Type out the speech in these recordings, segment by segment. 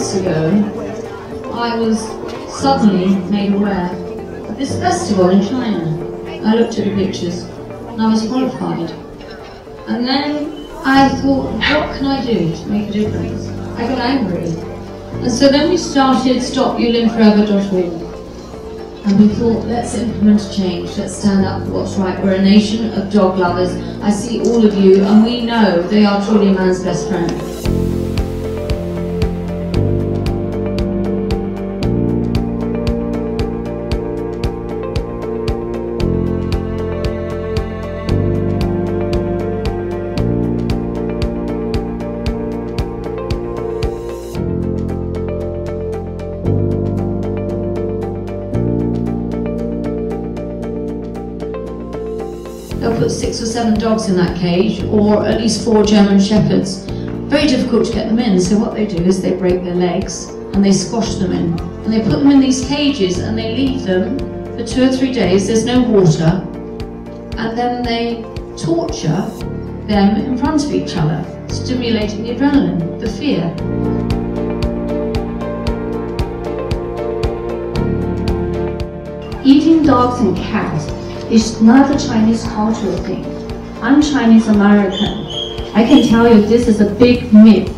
months ago, I was suddenly made aware of this festival in China. I looked at the pictures and I was horrified. And then I thought, what can I do to make a difference? I got angry. And so then we started StopYulinForever.org. And we thought, let's implement a change, let's stand up for what's right. We're a nation of dog lovers. I see all of you, and we know they are truly man's best friend. They'll put 6 or 7 dogs in that cage, or at least 4 German Shepherds. Very difficult to get them in, so what they do is they break their legs and they squash them in. And they put them in these cages and they leave them for 2 or 3 days, there's no water, and then they torture them in front of each other, stimulating the adrenaline, the fear. Eating dogs and cats is not a Chinese cultural thing. I'm Chinese American. I can tell you this is a big myth.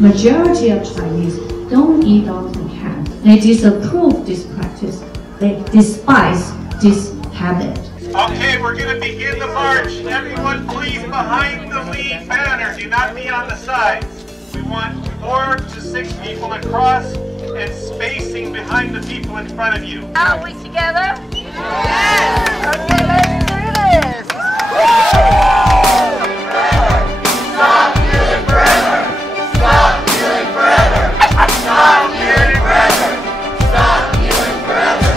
Majority of Chinese don't eat dogs and cats. They disapprove this practice. They despise this habit. Okay, we're going to begin the march. Everyone please behind the lead banner. Do not be on the sides. We want 4 to 6 people across and spacing behind the people in front of you. Are we together? Yes! Okay, let's do this! Stop Yulin forever! Stop Yulin forever! Stop Yulin forever! Stop Yulin forever!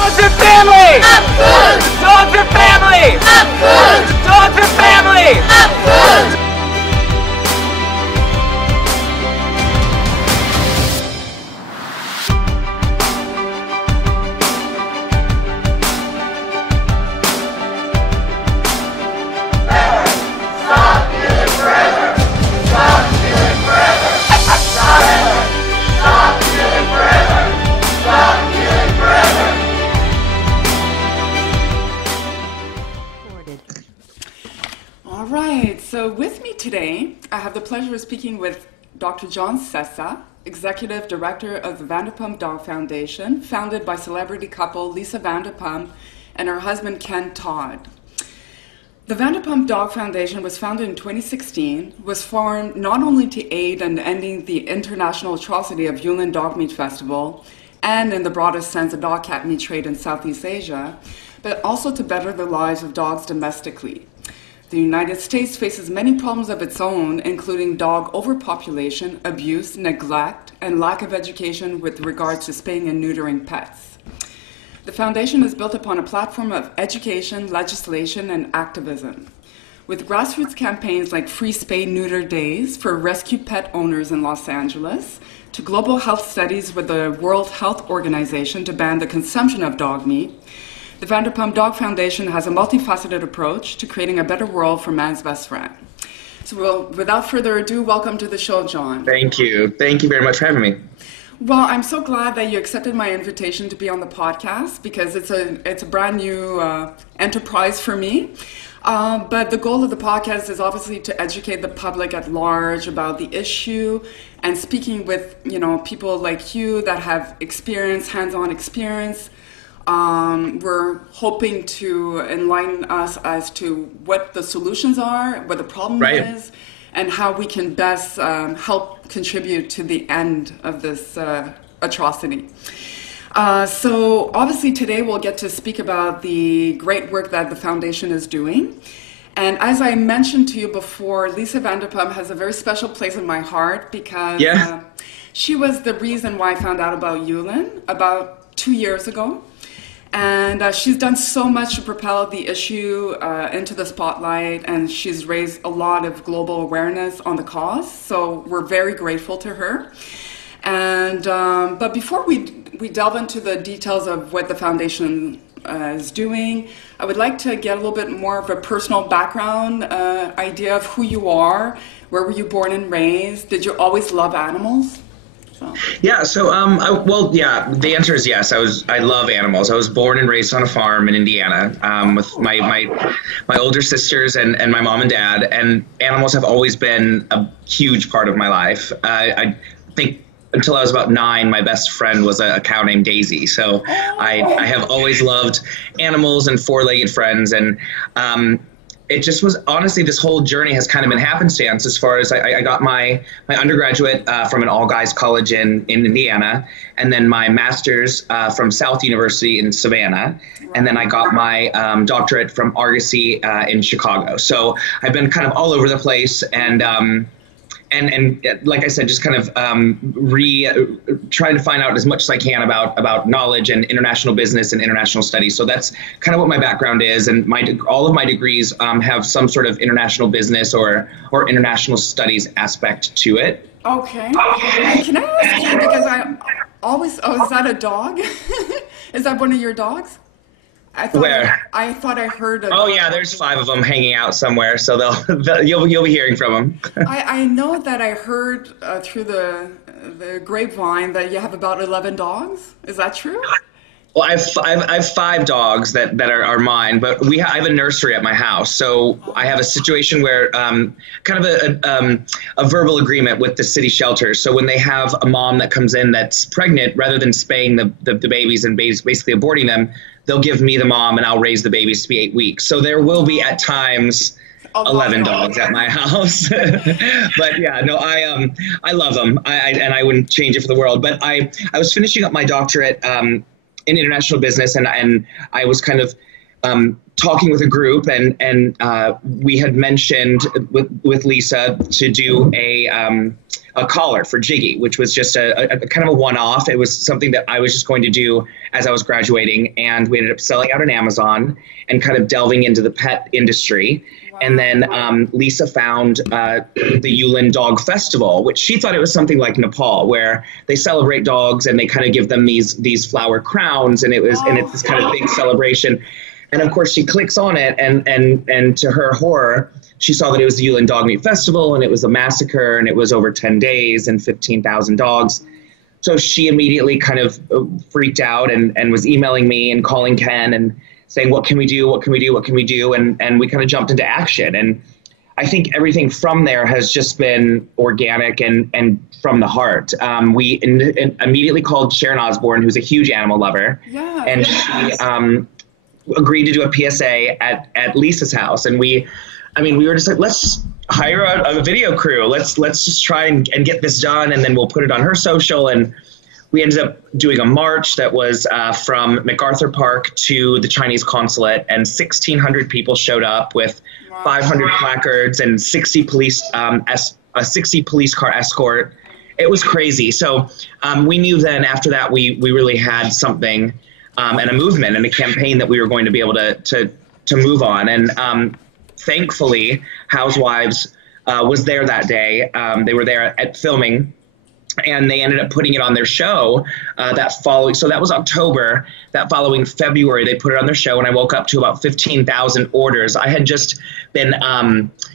Dogs are family! I'm good! Dogs are family! I'm good! Dogs are family! I'm good! Stop Yulin forever! Stop Yulin forever! Stop Yulin forever! Stop Yulin forever! All right, so with me today, I have the pleasure of speaking with Dr. John Sessa, Executive Director of the Vanderpump Dog Foundation, founded by celebrity couple Lisa Vanderpump and her husband Ken Todd. The Vanderpump Dog Foundation was founded in 2016, was formed not only to aid in ending the international atrocity of Yulin Dog Meat Festival, and in the broadest sense, the dog cat meat trade in Southeast Asia, but also to better the lives of dogs domestically. The United States faces many problems of its own, including dog overpopulation, abuse, neglect, and lack of education with regards to spaying and neutering pets. The foundation is built upon a platform of education, legislation, and activism. With grassroots campaigns like Free Spay Neuter Days for rescue pet owners in Los Angeles, to global health studies with the World Health Organization to ban the consumption of dog meat, the Vanderpump Dog Foundation has a multifaceted approach to creating a better world for man's best friend. So without further ado, welcome to the show, John. Thank you. Thank you very much for having me. Well, I'm so glad that you accepted my invitation to be on the podcast because it's a brand new enterprise for me. But the goal of the podcast is obviously to educate the public at large about the issue and speaking with, people like you that have hands-on experience. We're hoping to enlighten us as to what the solutions are, what the problem is, and how we can best help contribute to the end of this atrocity. So obviously today we'll get to speak about the great work that the foundation is doing. And as I mentioned to you before, Lisa Vanderpump has a very special place in my heart because she was the reason why I found out about Yulin about 2 years ago. And she's done so much to propel the issue into the spotlight, and she's raised a lot of global awareness on the cause. So we're very grateful to her. And but before we delve into the details of what the foundation is doing, I would like to get a little bit more of a personal background idea of who you are. Where were you born and raised? Did you always love animals? Yeah, so the answer is yes. I love animals. I was born and raised on a farm in Indiana with my older sisters and my mom and dad, and animals have always been a huge part of my life. I think until I was about 9, my best friend was a cow named Daisy. So I have always loved animals and four-legged friends, and it just was, honestly, this whole journey has kind of been happenstance as far as I got my undergraduate from an all-guys college in Indiana, and then my master's from South University in Savannah, and then I got my doctorate from Argosy in Chicago. So I've been kind of all over the place, and like I said, just kind of trying to find out as much as I can about knowledge and international business and international studies. So that's kind of what my background is, and all of my degrees have some sort of international business or international studies aspect to it. Okay. Can I ask you, because I always, is that a dog? Is that one of your dogs? Where? I thought I heard of. Oh yeah, there's 5 of them hanging out somewhere, so you'll be hearing from them. I know that I heard through the grapevine that you have about 11 dogs. Is that true? Well, I have 5 dogs that are mine, but I have a nursery at my house, so I have a situation where kind of a verbal agreement with the city shelters. So when they have a mom that comes in that's pregnant, rather than spaying the babies and basically aborting them, they'll give me the mom and I'll raise the babies to be 8 weeks. So there will be at times 11 dogs at my house. But yeah, no, I love them, and I wouldn't change it for the world. But I was finishing up my doctorate in international business, and I was kind of talking with a group, and we had mentioned with Lisa to do a collar for Jiggy, which was just a kind of a one-off. It was something that I was just going to do as I was graduating, and we ended up selling out on Amazon and kind of delving into the pet industry. Wow. And then Lisa found the Yulin Dog Festival, which she thought it was something like Nepal, where they celebrate dogs and they kind of give them these flower crowns, and it's this kind of big celebration. And of course, she clicks on it, and to her horror, she saw that it was the Yulin Dog Meat Festival, and it was a massacre, and it was over 10 days and 15,000 dogs. So she immediately kind of freaked out and was emailing me and calling Ken and saying, what can we do? What can we do? What can we do? And we kind of jumped into action. And I think everything from there has just been organic and from the heart. We immediately called Sharon Osborne, who's a huge animal lover. Yeah, and she agreed to do a PSA at Lisa's house. And we were just like, let's hire a video crew. Let's just try and get this done, and then we'll put it on her social. And we ended up doing a march that was from MacArthur Park to the Chinese consulate, and 1,600 people showed up with 500 placards and 60 police, a 60 police car escort. It was crazy. So we knew then after that we really had something and a movement and a campaign that we were going to be able to move on. And thankfully, Housewives was there that day. They were there at filming, and they ended up putting it on their show so that was October. That following February, they put it on their show, and I woke up to about 15,000 orders. I had just been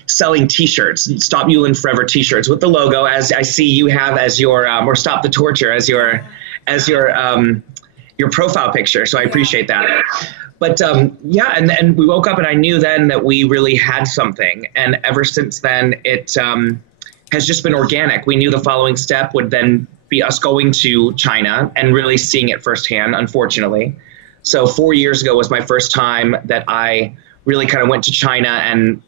selling T-shirts, Stop Yulin Forever T-shirts with the logo, as I see you have as your, or Stop the Torture as your profile picture. So I appreciate that. But and we woke up, and I knew then that we really had something. And ever since then, it has just been organic. We knew the following step would then be us going to China and really seeing it firsthand, unfortunately. So 4 years ago was my first time that I really kind of went to China and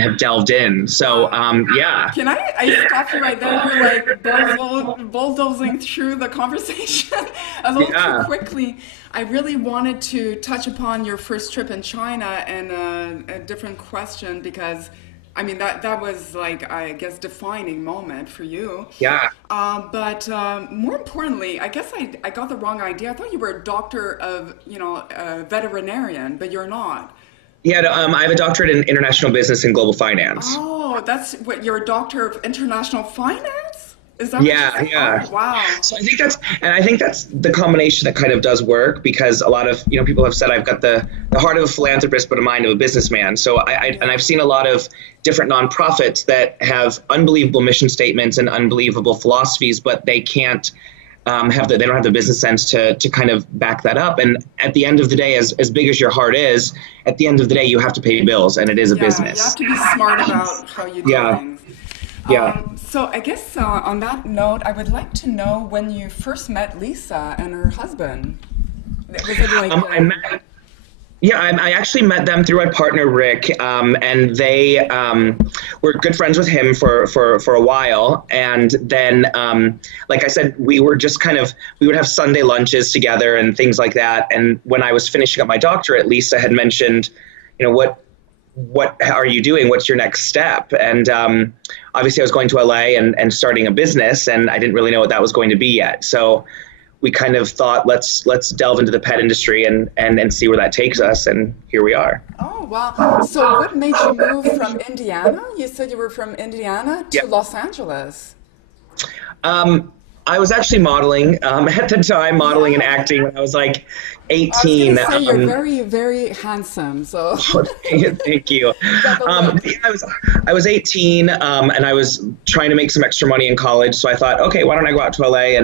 have delved in. So, yeah. Can I stop you right there? You're like bulldozing through the conversation a little too quickly. I really wanted to touch upon your first trip in China and a different question, because I mean, that was like, I guess, defining moment for you. Yeah. But more importantly, I guess I got the wrong idea. I thought you were a doctor of, a veterinarian, but you're not. Yeah, I have a doctorate in international business and global finance. Oh, that's what, you're a doctor of international finance? Is that Yeah, what you said? yeah. Oh, wow. So I think that's the combination that kind of does work, because a lot of, people have said I've got the heart of a philanthropist but a mind of a businessman. So and I've seen a lot of different nonprofits that have unbelievable mission statements and unbelievable philosophies, but they can't they don't have the business sense to kind of back that up. And at the end of the day, as big as your heart is, at the end of the day, you have to pay bills, and it is a business. You have to be smart about how you do things. Yeah. So I guess on that note, I would like to know when you first met Lisa and her husband. Was it like? I actually met them through my partner Rick, and they were good friends with him for a while. And then, like I said, we were just we would have Sunday lunches together and things like that. And when I was finishing up my doctorate, Lisa had mentioned, what are you doing? What's your next step? And obviously I was going to LA and starting a business, and I didn't really know what that was going to be yet. So we kind of thought, let's delve into the pet industry and see where that takes us. And here we are. Oh, wow. So what made you move from Indiana? You said you were from Indiana to Los Angeles. I was actually modeling at the time, modeling and acting when I was like 18. I was say you're very, very handsome. So thank you. I was 18 and I was trying to make some extra money in college. So I thought, okay, why don't I go out to LA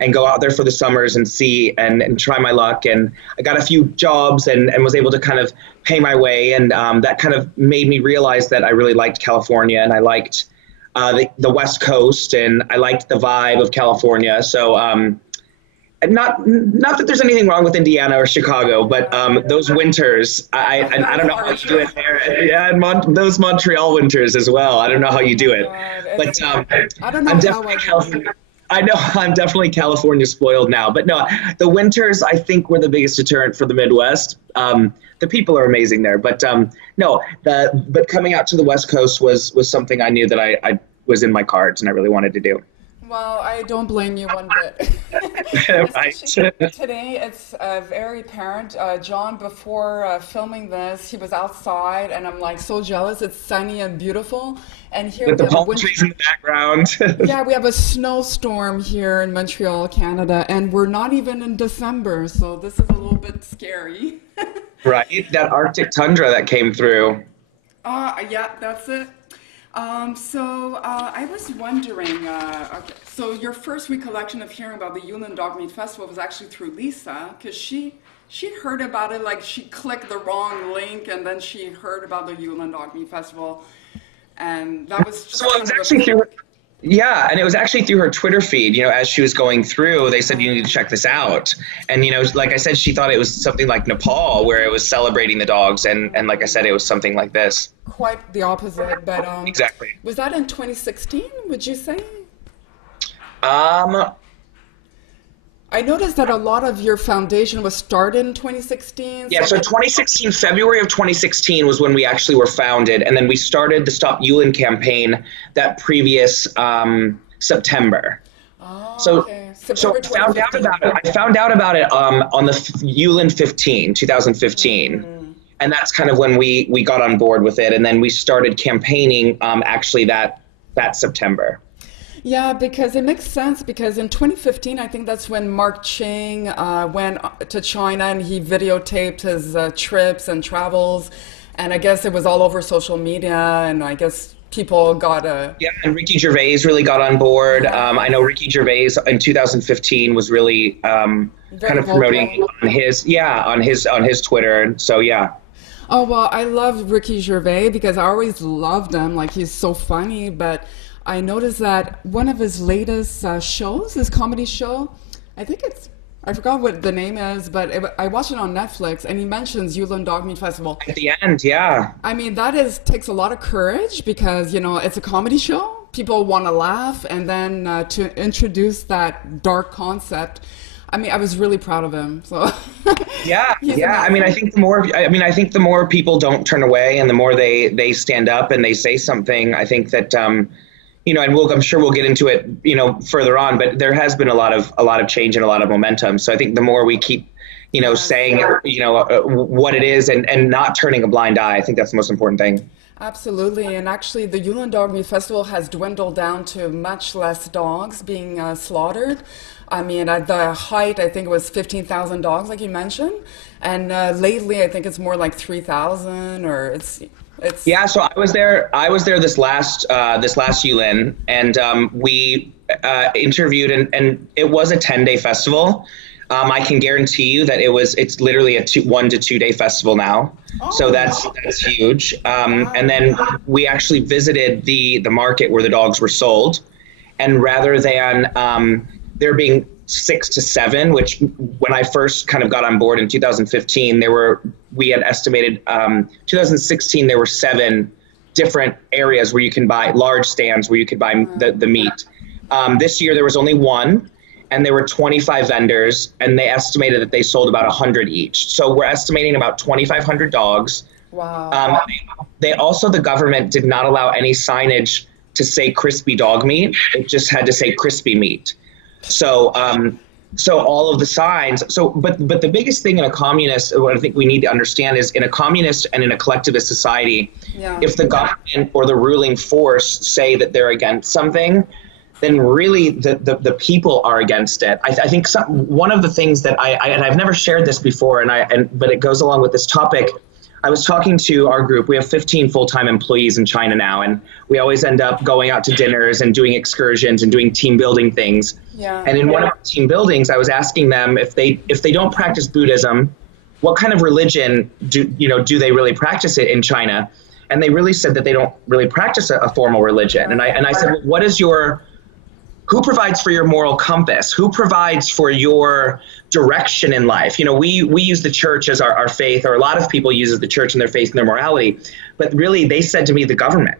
and go out there for the summers and see and try my luck. And I got a few jobs and was able to kind of pay my way. And that kind of made me realize that I really liked California, and I liked the West Coast, and I liked the vibe of California. So not that there's anything wrong with Indiana or Chicago, but those winters, I don't know how you do it there. Yeah, and those Montreal winters as well. I don't know how you do it. But I don't know I'm definitely California. I know I'm definitely California spoiled now, but no, the winters I think were the biggest deterrent for the Midwest. The people are amazing there, but but coming out to the West Coast was something I knew that I was in my cards and I really wanted to do. Well, I don't blame you one bit. Right. Today, it's very apparent. John, before filming this, he was outside, and I'm like so jealous. It's sunny and beautiful. And here with we the have palm trees in the background. Yeah, we have a snowstorm here in Montreal, Canada, and we're not even in December, so this is a little bit scary. Right, that Arctic tundra that came through. Yeah, that's it. So I was wondering, okay, so your first recollection of hearing about the Yulin Dog Meat Festival was actually through Lisa, because she'd heard about it, like she clicked the wrong link, and then she heard about the Yulin Dog Meat Festival, and that was just it was actually through. Yeah, and it was actually through her Twitter feed, as she was going through, they said, you need to check this out. And, like I said, she thought it was something like Nepal, where it was celebrating the dogs. And like I said, it was something like this. Quite the opposite, but exactly. Was that in 2016, would you say? I noticed that a lot of your foundation was started in 2016. Yeah, so 2016, February of 2016 was when we actually were founded, and then we started the Stop Yulin campaign that previous September. Oh, so, okay. So I found out about it on the Yulin 2015. And that's kind of when we got on board with it, and then we started campaigning actually that September. Yeah, because it makes sense, because in 2015, I think that's when Mark Ching went to China and he videotaped his trips and travels. And I guess it was all over social media, and I guess people got Yeah, and Ricky Gervais really got on board. I know Ricky Gervais in 2015 was really kind of promoting on his Twitter. So, yeah. Oh, well, I love Ricky Gervais because I always loved him. Like, he's so funny, but I noticed that one of his latest shows, his comedy show, I forgot what the name is, but I watched it on Netflix, and he mentions Yulin Dog Meat Festival. At the end, yeah. I mean, takes a lot of courage, because, it's a comedy show. People want to laugh, and then to introduce that dark concept, I mean, I was really proud of him. So yeah. I mean, I think the more people don't turn away, and the more they stand up and they say something, I think that and I'm sure we'll get into it, further on, but there has been a lot of change and a lot of momentum. So I think the more we keep, saying, what it is and not turning a blind eye, I think that's the most important thing. Absolutely, and actually the Yulin Dog Meat Festival has dwindled down to much less dogs being slaughtered. I mean, at the height, I think it was 15,000 dogs, like you mentioned, and lately I think it's more like 3,000, or it's. Yeah, so I was there. This last Yulin, and we interviewed, and it was a 10-day festival. I can guarantee you that it's literally a 1 to 2 day festival now. Oh, so that's huge. And then we actually visited the market where the dogs were sold, and rather than there being 6 to 7, which when I first kind of got on board in 2015, we had estimated 2016 there were 7 different areas where you can buy large stands where you could buy the meat. This year there was only 1. And there were 25 vendors, and they estimated that they sold about 100 each. So we're estimating about 2,500 dogs. Wow. The government did not allow any signage to say crispy dog meat. It just had to say crispy meat. So all of the signs. But the biggest thing in a communist, what I think we need to understand is, in a communist and in a collectivist society, if the government or the ruling force say that they're against something, then really the people are against it. I think one of the things that and I've never shared this before, but it goes along with this topic. I was talking to our group. We have 15 full-time employees in China now, and we always end up going out to dinners and doing excursions and doing team building things. Yeah. And in one of the team buildings, I was asking them if they don't practice Buddhism, what kind of religion do they really practice it in China? And they really said that they don't really practice a formal religion. And I said, well, who provides for your moral compass? Who provides for your direction in life? We use the church as our faith, or a lot of people use the church and their faith and their morality. But really, they said to me, the government.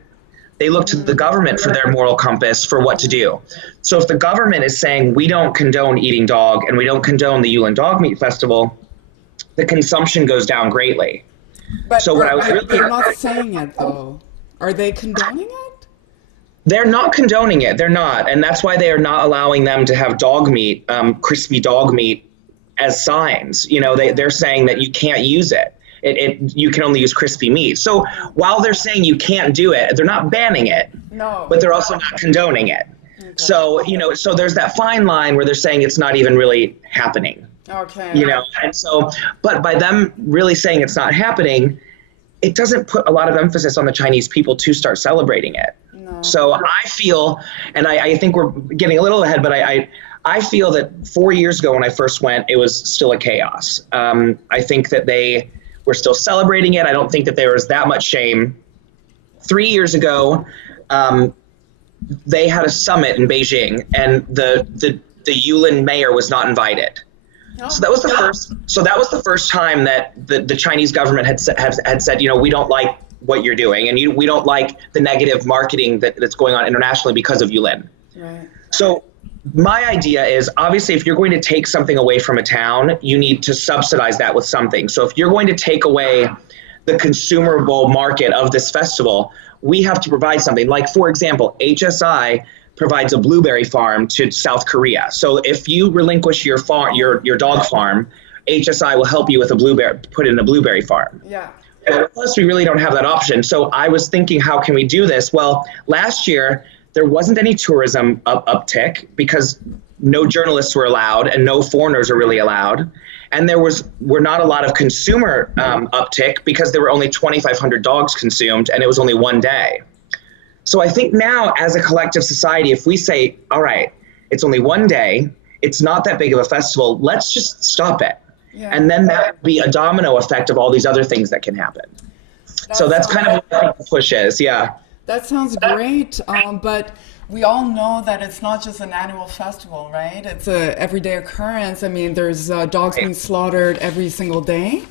They look to the government for their moral compass for what to do. So if the government is saying we don't condone eating dog and we don't condone the Yulin Dog Meat Festival, the consumption goes down greatly. But so they're not saying it, though. Are they condoning it? They're not condoning it. They're not. And that's why they are not allowing them to have dog meat, crispy dog meat, as signs. They're saying that you can't use it. You can only use crispy meat. So while they're saying you can't do it, they're not banning it. No. But they're also not condoning it. Okay. So, so there's that fine line where they're saying it's not even really happening. Okay. And so, but by them really saying it's not happening, it doesn't put a lot of emphasis on the Chinese people to start celebrating it. No. So I feel, and I think we're getting a little ahead, but I feel that 4 years ago when I first went, it was still a chaos. I think that they were still celebrating it. I don't think that there was that much shame. 3 years ago, they had a summit in Beijing, and the Yulin mayor was not invited. Oh, so that was the first. So that was the first time that the Chinese government had said, we don't like what you're doing, and we don't like the negative marketing that's going on internationally because of Yulin. Right. So my idea is, obviously, if you're going to take something away from a town, you need to subsidize that with something. So if you're going to take away the consumable market of this festival, we have to provide something. Like, for example, HSI provides a blueberry farm to South Korea. So if you relinquish your dog farm, HSI will help you with put in a blueberry farm. Yeah. And with us, we really don't have that option. So I was thinking, how can we do this? Well, last year, there wasn't any tourism uptick because no journalists were allowed and no foreigners are really allowed. And were not a lot of consumer uptick because there were only 2,500 dogs consumed, and it was only one day. So I think now, as a collective society, if we say, all right, it's only one day, it's not that big of a festival, let's just stop it. Yeah. And then that would be a domino effect of all these other things that can happen. So that's kind of what I think the push is, yeah. That sounds great, but we all know that it's not just an annual festival, right? It's a everyday occurrence. I mean, there's dogs being slaughtered every single day.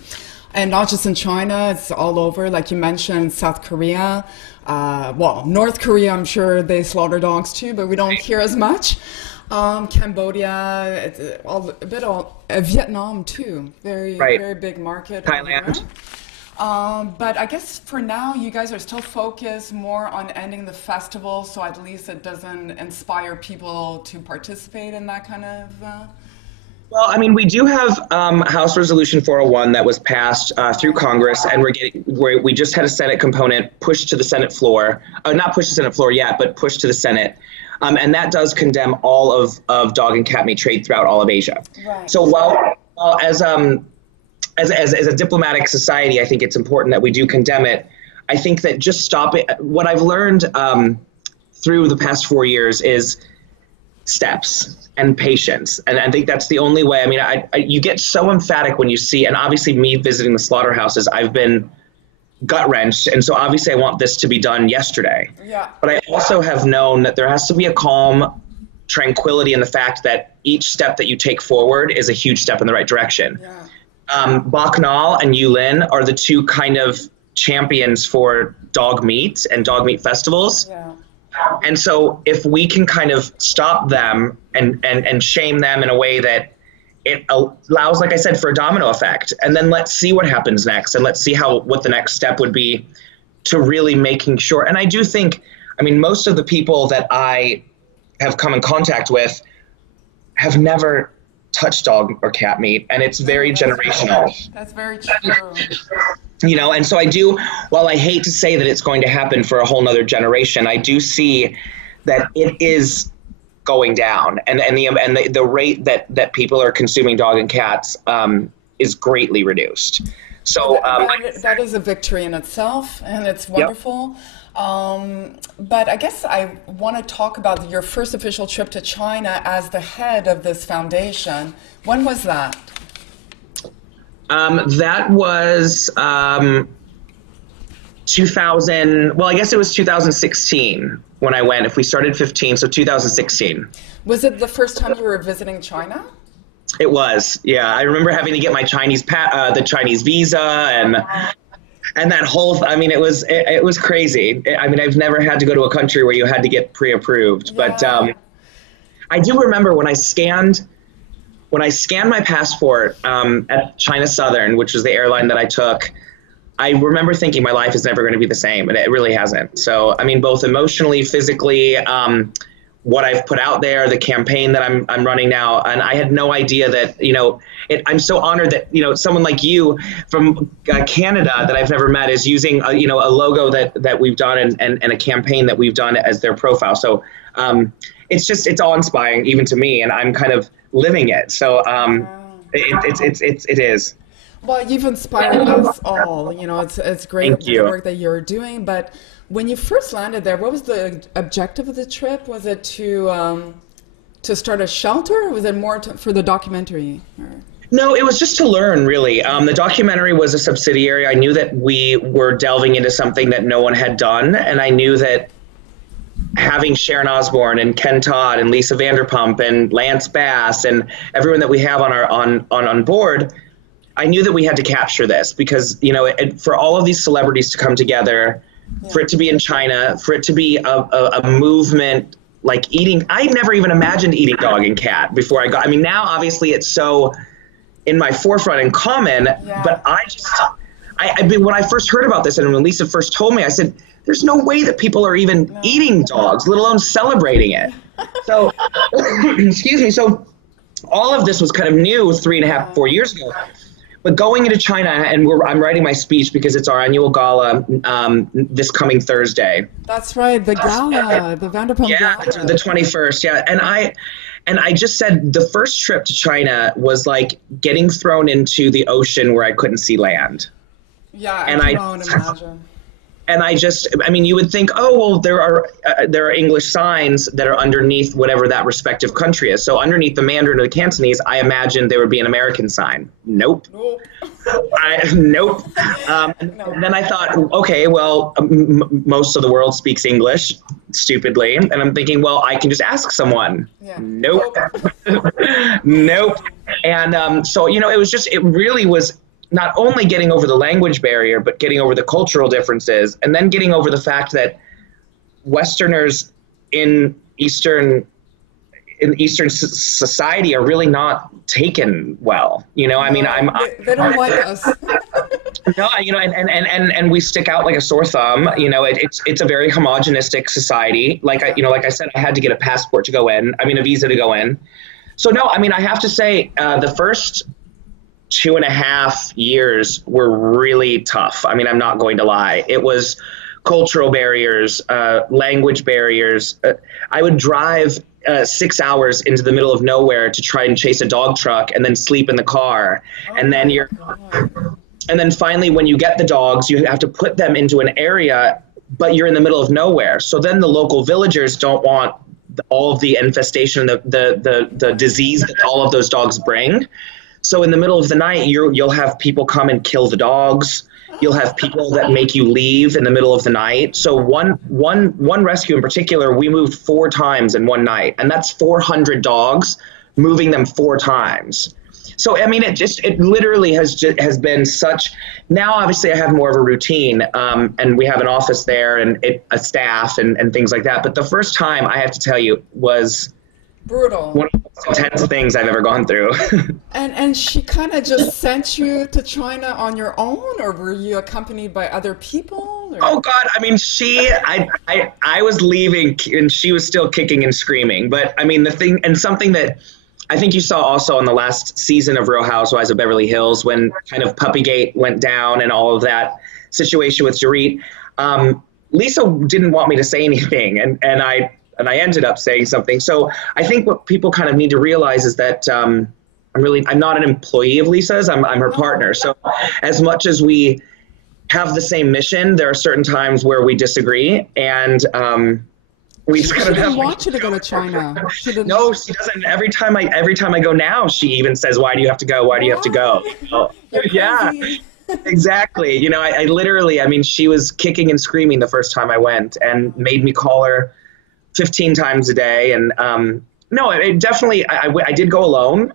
And not just in China, it's all over. Like you mentioned, South Korea. North Korea, I'm sure they slaughter dogs too, but we don't hear as much. Cambodia, Vietnam too. Very big market. Thailand. But I guess for now, you guys are still focused more on ending the festival, so at least it doesn't inspire people to participate in that kind of Well, I mean, we do have House Resolution 401 that was passed through Congress, and we just had a Senate component pushed to the Senate floor, not pushed to the Senate floor yet, but pushed to the Senate, and that does condemn all of dog and cat meat trade throughout all of Asia. Right. So while as a diplomatic society, I think it's important that we do condemn it. I think that just stop it. What I've learned through the past 4 years is steps and patience. And I think that's the only way. I mean, you get so emphatic when you see, and obviously me visiting the slaughterhouses, I've been gut wrenched. And so obviously I want this to be done yesterday. Yeah. But I also have known that there has to be a calm tranquility in the fact that each step that you take forward is a huge step in the right direction. Yeah. Bacchanal and Yulin are the two kind of champions for dog meat and dog meat festivals. Yeah. And so if we can kind of stop them and shame them in a way that it allows, like I said, for a domino effect, and then let's see what happens next, and let's see what the next step would be to really making sure. And I do think, I mean, most of the people that I have come in contact with have never touched dog or cat meat, and it's very generational. That's very true. You know, and so I do, while I hate to say that it's going to happen for a whole nother generation, I do see that it is going down, and the rate that people are consuming dog and cats is greatly reduced. So that is a victory in itself, and it's wonderful. Yep. But I guess I want to talk about your first official trip to China as the head of this foundation. When was that? That was 2000. Well, I guess it was 2016 when I went. If we started 15, so 2016. Was it the first time you were visiting China? It was. Yeah, I remember having to get my the Chinese visa and that whole. I mean, it was crazy. I mean, I've never had to go to a country where you had to get pre-approved, but I do remember when I scanned my passport at China Southern, which was the airline that I took, I remember thinking my life is never going to be the same, and it really hasn't. So, I mean, both emotionally, physically, what I've put out there, the campaign that I'm running now, and I had no idea that, you know, I'm so honored that, you know, someone like you from Canada that I've never met is using, a logo that we've done and a campaign that we've done as their profile. So it's awe-inspiring even to me, and I'm kind of living it. So it is. Well, you've inspired us all. You know, it's great the work that you're doing. But when you first landed there, what was the objective of the trip? Was it to start a shelter, or was it more for the documentary? No, it was just to learn, really. The documentary was a subsidiary. I knew that we were delving into something that no one had done, and I knew that having Sharon Osbourne and Ken Todd and Lisa Vanderpump and Lance Bass and everyone that we have on board, I knew that we had to capture this because, you know, for all of these celebrities to come together, for it to be in China, for it to be a movement like eating. I never even imagined eating dog and cat before I got. I mean, now obviously it's so in my forefront and common, but I mean, when I first heard about this and when Lisa first told me, I said, there's no way that people are even eating dogs, let alone celebrating it. So, excuse me. So all of this was kind of new 3.5, 4 years ago. But going into China, and I'm writing my speech because it's our annual gala this coming Thursday. That's right, the gala, the Vanderpump Gala. Yeah, the 21st, yeah. And I just said the first trip to China was like getting thrown into the ocean where I couldn't see land. Yeah, and I don't imagine. And I mean, you would think, oh, well, there are English signs that are underneath whatever that respective country is. So underneath the Mandarin or the Cantonese, I imagined there would be an American sign. Nope. Nope. And then I thought, okay, well, most of the world speaks English, stupidly. And I'm thinking, well, I can just ask someone. Yeah. Nope. Nope. And so, you know, it really was not only getting over the language barrier, but getting over the cultural differences, and then getting over the fact that Westerners in Eastern society are really not taken well. You know, I mean, they don't like us. No, you know, and we stick out like a sore thumb. You know, it's a very homogenistic society. Like I said, I had to get a passport to go in. I mean, a visa to go in. So no, I mean, I have to say the first 2.5 years were really tough. I mean, I'm not going to lie. It was cultural barriers, language barriers. I would drive 6 hours into the middle of nowhere to try and chase a dog truck and then sleep in the car. And then finally, when you get the dogs, you have to put them into an area, but you're in the middle of nowhere. So then the local villagers don't want all of the infestation, the disease that all of those dogs bring. So in the middle of the night, you'll have people come and kill the dogs. You'll have people that make you leave in the middle of the night. So one rescue in particular, we moved 4 times in one night, and that's 400 dogs, moving them 4 times. So, I mean, it literally has been such. Now, obviously, I have more of a routine, and we have an office there and a staff and things like that. But the first time, I have to tell you, was brutal. One of the most intense things I've ever gone through. And she kind of just sent you to China on your own, or were you accompanied by other people? Or? Oh God, I mean, I was leaving and she was still kicking and screaming. But I mean, something that I think you saw also on the last season of Real Housewives of Beverly Hills, when kind of Puppygate went down and all of that situation with Dorit, Lisa didn't want me to say anything, and I ended up saying something. So I think what people kind of need to realize is that I'm not an employee of Lisa's. I'm her partner. So as much as we have the same mission, there are certain times where we disagree, and we just kind of have. Want you to go to China? No, she doesn't. Every time I go now, she even says, "Why do you have to go? Why do you have to go?" So, yeah, exactly. You know, I literally, I mean, she was kicking and screaming the first time I went, and made me call her 15 times a day. And no, it definitely, I did go alone.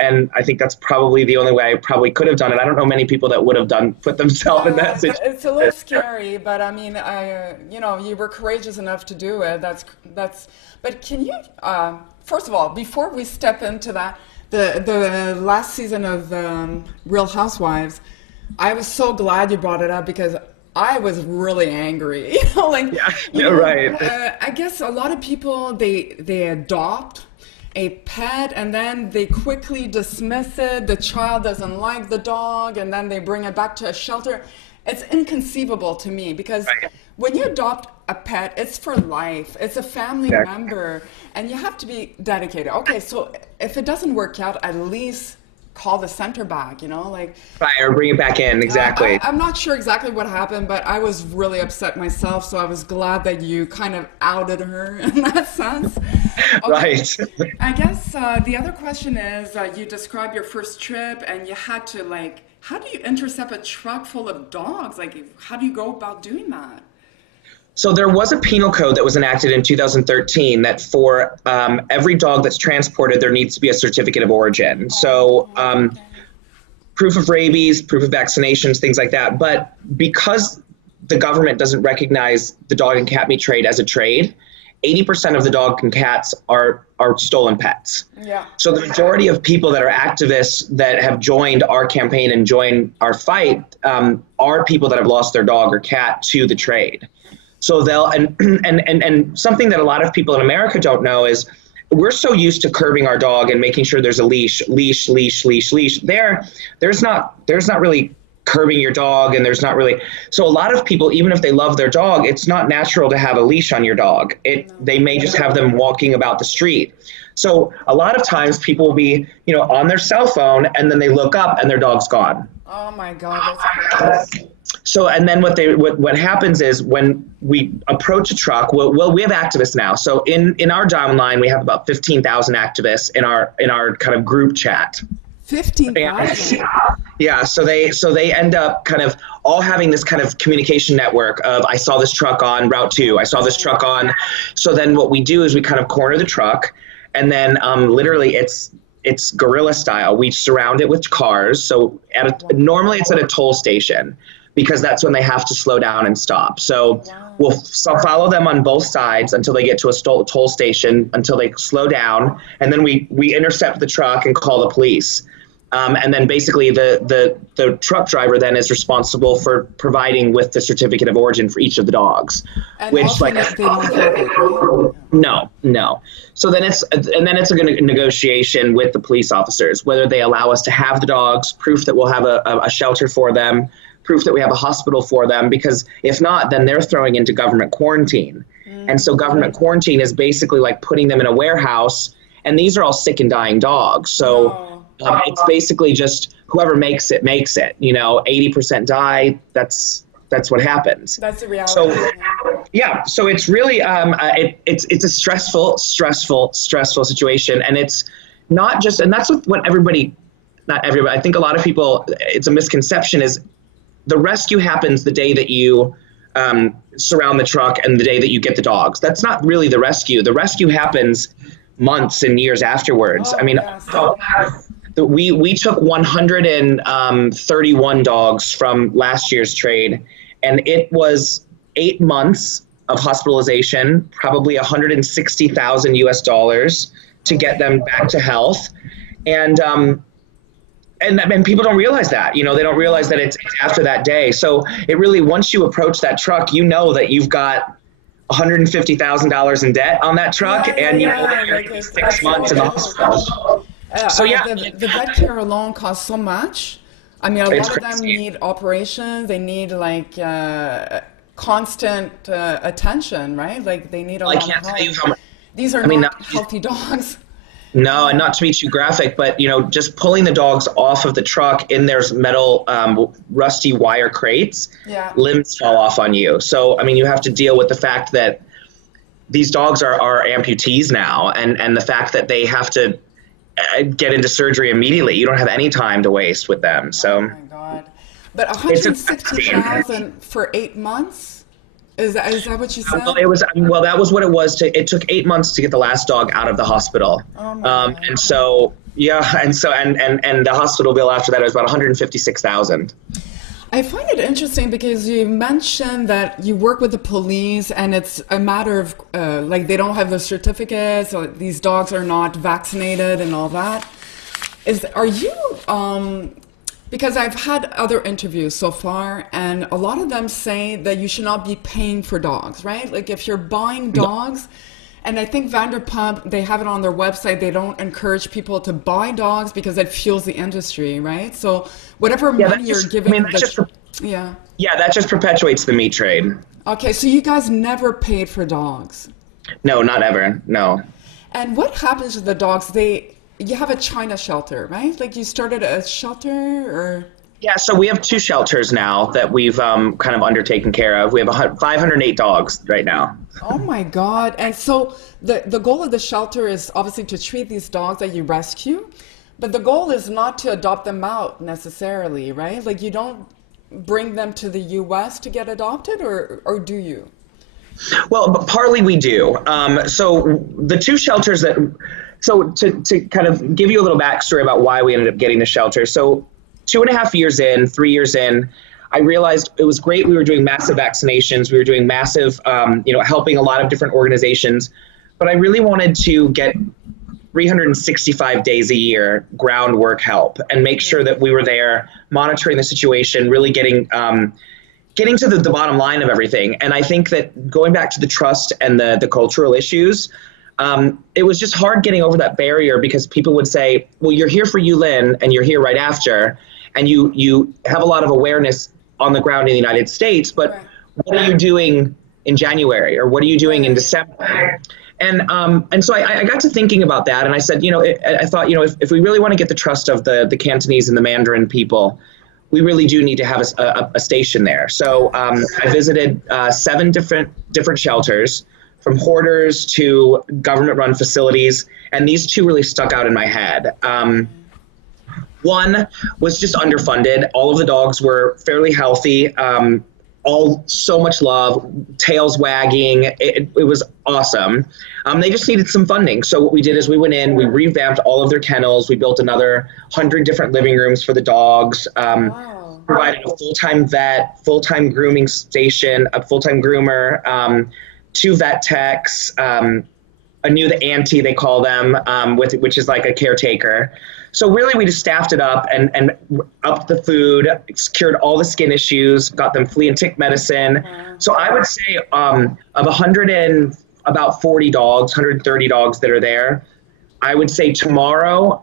And I think that's probably the only way I probably could have done it. I don't know many people that would have put themselves in that situation. It's a little scary, but I mean, you were courageous enough to do it. But can you, first of all, before we step into that, the last season of Real Housewives, I was so glad you brought it up because I was really angry. Right. I guess a lot of people, they adopt a pet and then they quickly dismiss it. The child doesn't like the dog and then they bring it back to a shelter. It's inconceivable to me because when you adopt a pet, it's for life. It's a family member and you have to be dedicated. Okay, so if it doesn't work out, at least call the center back, right, or bring it back in. Exactly. I'm not sure exactly what happened, but I was really upset myself, so I was glad that you kind of outed her in that sense. Okay. Right. I guess the other question is, you described your first trip and you had to how do you intercept a truck full of dogs? How do you go about doing that? So there was a penal code that was enacted in 2013 that for every dog that's transported, there needs to be a certificate of origin. So proof of rabies, proof of vaccinations, things like that. But because the government doesn't recognize the dog and cat meat trade as a trade, 80% of the dog and cats are stolen pets. Yeah. So the majority of people that are activists that have joined our campaign and joined our fight are people that have lost their dog or cat to the trade. So they'll, and something that a lot of people in America don't know is we're so used to curbing our dog and making sure there's a leash. There's not really curbing your dog, and there's not really, so a lot of people, even if they love their dog, it's not natural to have a leash on your dog. They may just have them walking about the street. So a lot of times people will be, on their cell phone and then they look up and their dog's gone. Oh my God, that's crazy. So, and then what happens is when we approach a truck, well, we have activists now. So in our downline, we have about 15,000 activists in our kind of group chat. 15,000. Yeah. So they end up kind of all having this kind of communication network of, I saw this truck on Route 2. I saw this truck on. So then what we do is we kind of corner the truck, and then literally it's guerrilla style. We surround it with cars. So normally it's at a toll station, because that's when they have to slow down and stop. So we'll follow them on both sides until they get to a toll station, until they slow down, and then we intercept the truck and call the police. And then basically the truck driver then is responsible for providing with the certificate of origin for each of the dogs. And which often they don't have it, right? No. So then it's a negotiation with the police officers, whether they allow us to have the dogs, proof that we'll have a shelter for them, proof that we have a hospital for them, because if not, then they're throwing into government quarantine. And so government quarantine is basically like putting them in a warehouse, and these are all sick and dying dogs. So it's basically just whoever makes it, 80% die. That's what happens. That's the reality. So, yeah. So it's really, it's a stressful situation. And it's not just, and that's what not everybody, I think a lot of people, it's a misconception, is the rescue happens the day that you surround the truck and the day that you get the dogs. That's not really the rescue. The rescue happens months and years afterwards. I mean, we took 131 dogs from last year's trade, and it was 8 months of hospitalization, probably $160,000 US to get them back to health. And people don't realize that, they don't realize that it's after that day. So it really, once you approach that truck, that you've got $150,000 in debt on that truck, and you're 6 months in the hospital. The vet care alone costs so much. I mean, a lot of them need operations. They need constant attention, right? Like they need a lot of help. I can't tell you how much. These are not healthy dogs. No, and not to be too graphic, but just pulling the dogs off of the truck in their metal, rusty wire crates, limbs fall off on you. So, I mean, you have to deal with the fact that these dogs are amputees now, and the fact that they have to get into surgery immediately. You don't have any time to waste with them. So, oh my God! But 160,000 for 8 months. Is that what you said? That was what it was. It took 8 months to get the last dog out of the hospital. Oh my God. And so the hospital bill after that was about 156,000. I find it interesting because you mentioned that you work with the police, and it's a matter of they don't have the certificates, or these dogs are not vaccinated and all that. Are you? Because I've had other interviews so far, and a lot of them say that you should not be paying for dogs, right? Like if you're buying dogs, and I think Vanderpump, they have it on their website, they don't encourage people to buy dogs because it fuels the industry, right? So whatever money you're giving, that just perpetuates the meat trade. Okay, so you guys never paid for dogs? No, not ever, no. And what happens to the dogs? You have a China shelter, right? Like you started a shelter, or? Yeah, so we have 2 shelters now that we've kind of undertaken care of. We have 508 dogs right now. Oh my God. And so the goal of the shelter is obviously to treat these dogs that you rescue, but the goal is not to adopt them out necessarily, right? Like you don't bring them to the US to get adopted, or do you? Well, partly we do. So the 2 shelters So to kind of give you a little backstory about why we ended up getting the shelter. So 2.5 years in, 3 years in, I realized it was great. We were doing massive vaccinations. We were doing massive, helping a lot of different organizations. But I really wanted to get 365 days a year groundwork help and make sure that we were there monitoring the situation, really getting to the bottom line of everything. And I think that going back to the trust and the cultural issues, it was just hard getting over that barrier, because people would say, well, you're here for Yulin and you're here right after, and you have a lot of awareness on the ground in the United States, but what are you doing in January, or what are you doing in December? And so I got to thinking about that, and I said, I thought, if we really want to get the trust of the Cantonese and the Mandarin people, we really do need to have a station there. So I visited 7 different shelters, from hoarders to government-run facilities, and these 2 really stuck out in my head. One was just underfunded. All of the dogs were fairly healthy, all so much love, tails wagging. It was awesome. They just needed some funding. So what we did is we went in, we revamped all of their kennels. We built another 100 different living rooms for the dogs. Provided a full-time vet, full-time grooming station, a full-time groomer, 2 vet techs, the auntie, they call them, which is like a caretaker. So really, we just staffed it up and upped the food, cured all the skin issues, got them flea and tick medicine. So I would say of 140 dogs, 130 dogs that are there, I would say tomorrow,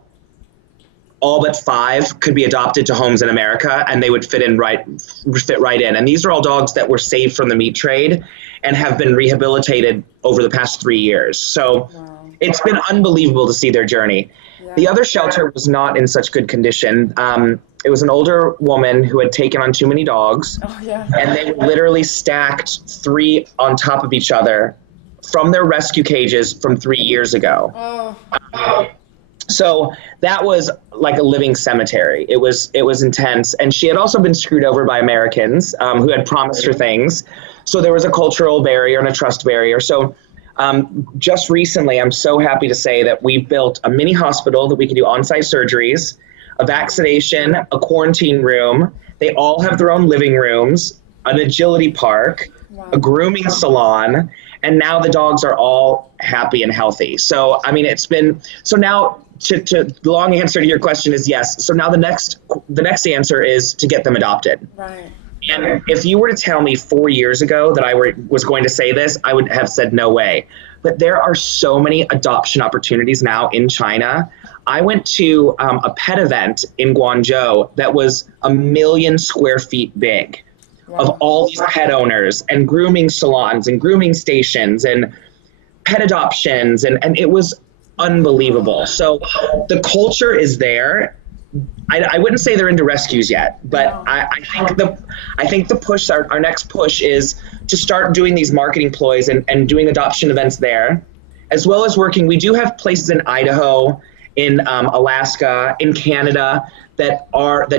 all but 5 could be adopted to homes in America, and they would fit right in. And these are all dogs that were saved from the meat trade and have been rehabilitated over the past 3 years. So it's been unbelievable to see their journey. The other shelter was not in such good condition. It was an older woman who had taken on too many dogs, and they literally stacked 3 on top of each other from their rescue cages from 3 years ago. So that was like a living cemetery. It was intense. And she had also been screwed over by Americans who had promised her things. So there was a cultural barrier and a trust barrier. So just recently, I'm so happy to say that we built a mini hospital that we can do on-site surgeries, a vaccination, a quarantine room. They all have their own living rooms, an agility park, a grooming salon, and now the dogs are all happy and healthy. So, I mean, it's been, so now the long answer to your question is yes. So now the next answer is to get them adopted. Right. And if you were to tell me 4 years ago that I was going to say this, I would have said no way. But there are so many adoption opportunities now in China. I went to a pet event in Guangzhou that was 1 million square feet big of all these pet owners and grooming salons and grooming stations and pet adoptions. And it was unbelievable. So the culture is there. I wouldn't say they're into rescues yet, but I think the push, our next push is to start doing these marketing ploys and doing adoption events there, as well as working. We do have places in Idaho, in Alaska, in Canada that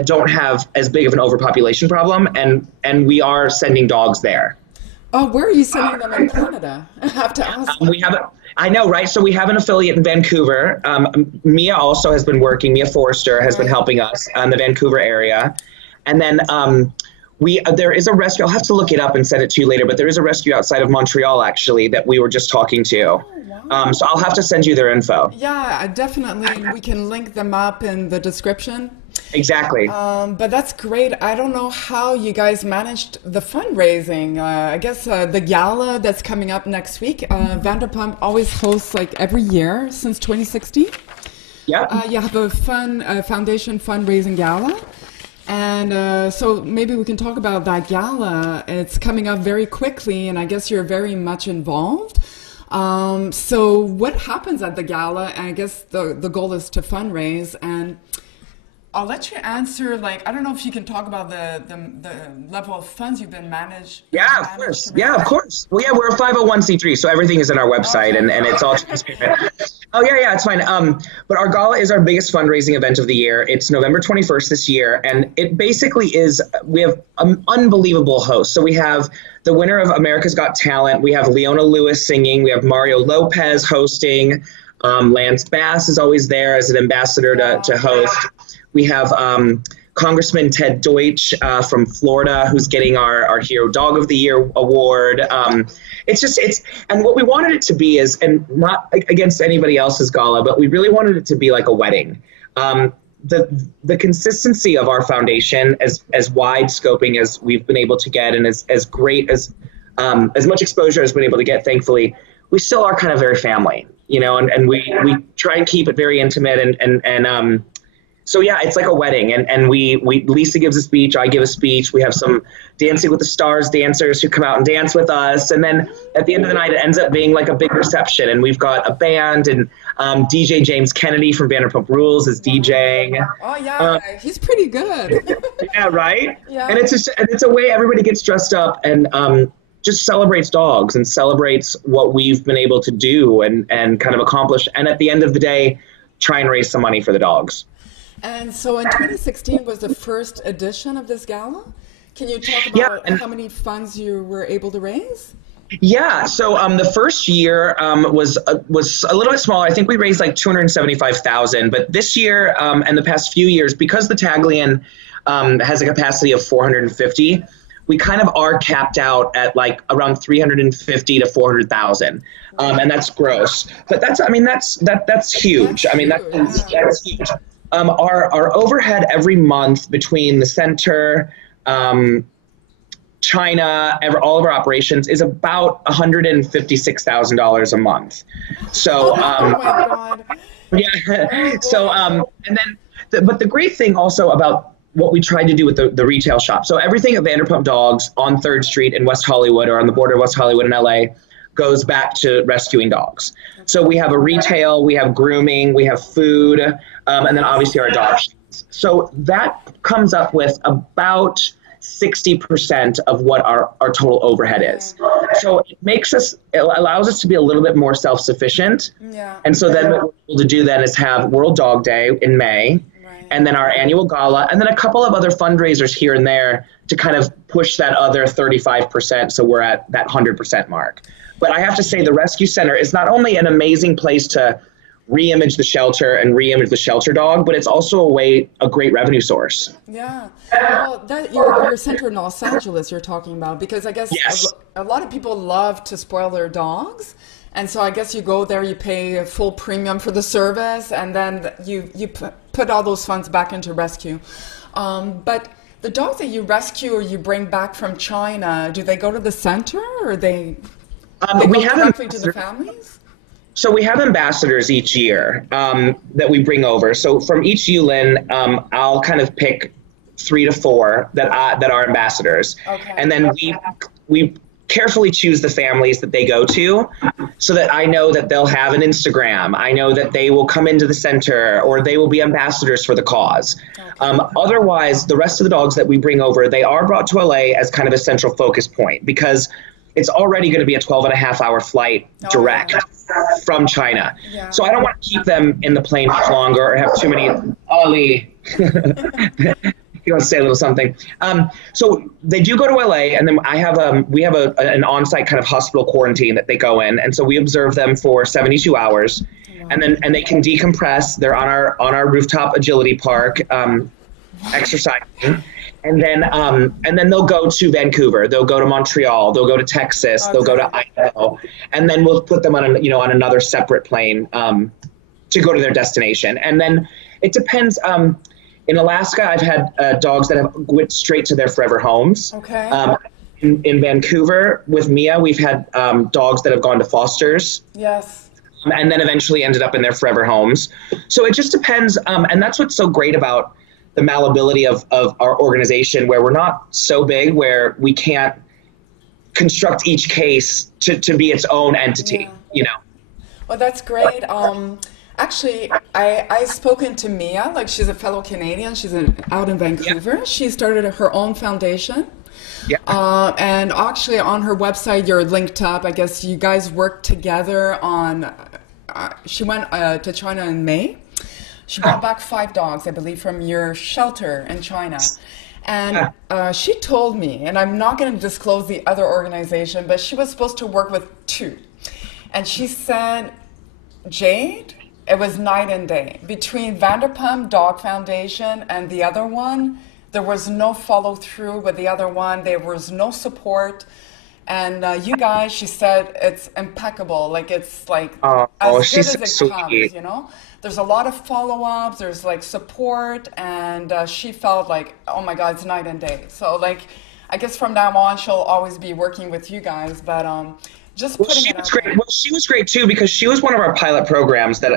don't have as big of an overpopulation problem, and we are sending dogs there. Oh, where are you sending them in Canada? I have to ask. I know, right? So we have an affiliate in Vancouver. Mia also has been working. Mia Forrester has been helping us in the Vancouver area. And then there is a rescue. I'll have to look it up and send it to you later, but there is a rescue outside of Montreal, actually, that we were just talking to. Oh, wow. So I'll have to send you their info. Yeah, definitely. We can link them up in the description. Exactly. But that's great. I don't know how you guys managed the fundraising. I guess the gala that's coming up next week, Vanderpump always hosts like every year since 2016. Yeah. You have a foundation fundraising gala. And so maybe we can talk about that gala. It's coming up very quickly, and I guess you're very much involved. So what happens at the gala? And I guess the goal is to fundraise, and I'll let you answer, like, I don't know if you can talk about the level of funds you've been managed. Yeah, of course. Yeah, of course. Well, yeah, we're a 501c3, so everything is in our website, and it's all transparent. Oh, yeah, it's fine. But our gala is our biggest fundraising event of the year. It's November 21st this year, and it basically is, we have an unbelievable host. So we have the winner of America's Got Talent. We have Leona Lewis singing. We have Mario Lopez hosting. Lance Bass is always there as an ambassador to host. We have Congressman Ted Deutsch from Florida, who's getting our Hero Dog of the Year award. And what we wanted it to be is, and not against anybody else's gala, but we really wanted it to be like a wedding. The consistency of our foundation, as wide scoping as we've been able to get, and as great as much exposure as we've been able to get, thankfully, we still are kind of very family, and we try and keep it very intimate and so yeah, it's like a wedding, and we Lisa gives a speech, I give a speech, we have some Dancing with the Stars dancers who come out and dance with us, and then at the end of the night it ends up being like a big reception, and we've got a band, and DJ James Kennedy from Vanderpump Rules is DJing. Oh yeah, he's pretty good. Yeah, right? Yeah. And it's a way everybody gets dressed up and just celebrates dogs and celebrates what we've been able to do and kind of accomplish, and at the end of the day, try and raise some money for the dogs. And so in 2016 was the first edition of this gala. Can you talk about how many funds you were able to raise? Yeah, so the first year was a little bit smaller. I think we raised like $275,000. But this year and the past few years, because the Taglian has a capacity of 450, we kind of are capped out at like around 350 to 400,000, and that's gross. But that's huge. That's huge. Our overhead every month between the center, China, all of our operations is about $156,000 a month. So, Oh my God. yeah. So, and then, but the great thing also about what we tried to do with the retail shop. So everything at Vanderpump Dogs on 3rd Street in West Hollywood, or on the border of West Hollywood and LA, goes back to rescuing dogs. So we have a retail, we have grooming, we have food, and then obviously our adoptions. So that comes up with about 60% of what our total overhead is. So it allows us to be a little bit more self-sufficient. Yeah. And so then what we're able to do then is have World Dog Day in May, and then our annual gala, and then a couple of other fundraisers here and there to kind of push that other 35%, so we're at that 100% mark. But I have to say the Rescue Center is not only an amazing place to re-image the shelter and re-image the shelter dog, but it's also a great revenue source. Yeah. Well, your center in Los Angeles you're talking about, because I guess Yes. a lot of people love to spoil their dogs. And so I guess you go there, you pay a full premium for the service, and then you put all those funds back into rescue. But the dogs that you rescue or you bring back from China, do they go to the center, or they go directly to the families? So we have ambassadors each year that we bring over. So from each Yulin, I'll kind of pick 3 to 4 that are ambassadors. Okay. And then we carefully choose the families that they go to, so that I know that they'll have an Instagram. I know that they will come into the center, or they will be ambassadors for the cause. Okay. Otherwise, the rest of the dogs that we bring over, they are brought to LA as kind of a central focus point, because it's already going to be a 12.5-hour flight direct from China. Yeah. So I don't want to keep them in the plane much longer or have too many Ali. You want to say a little something. So they do go to LA, and then we have an on-site kind of hospital quarantine that they go in, and so we observe them for 72 hours, and they can decompress. They're on our rooftop agility park, exercising, and then they'll go to Vancouver, they'll go to Montreal, they'll go to Texas, they'll go to Idaho, and then we'll put them on another separate plane to go to their destination, and then it depends. In Alaska, I've had dogs that have went straight to their forever homes. Okay. In Vancouver, with Mia, we've had dogs that have gone to fosters. Yes. And then eventually ended up in their forever homes. So it just depends. And that's what's so great about the malleability of our organization, where we're not so big where we can't construct each case to be its own entity, Well, that's great. Actually, I've spoken to Mia, like she's a fellow Canadian. She's out in Vancouver. Yeah. She started her own foundation. Yeah. And actually on her website, you're linked up. I guess you guys worked together on, she went to China in May. She brought back 5 dogs, I believe, from your shelter in China. And she told me, and I'm not going to disclose the other organization, but she was supposed to work with 2. And she said, Jade, it was night and day. Between Vanderpump Dog Foundation and the other one, there was no follow through with the other one. There was no support. And you guys, she said, it's impeccable. Like, it's like as good as it comes, There's a lot of follow-ups. There's like support. And she felt like, oh my God, it's night and day. So like, I guess from now on, she'll always be working with you guys. But just putting it out there. Well, she was great too, because she was one of our pilot programs her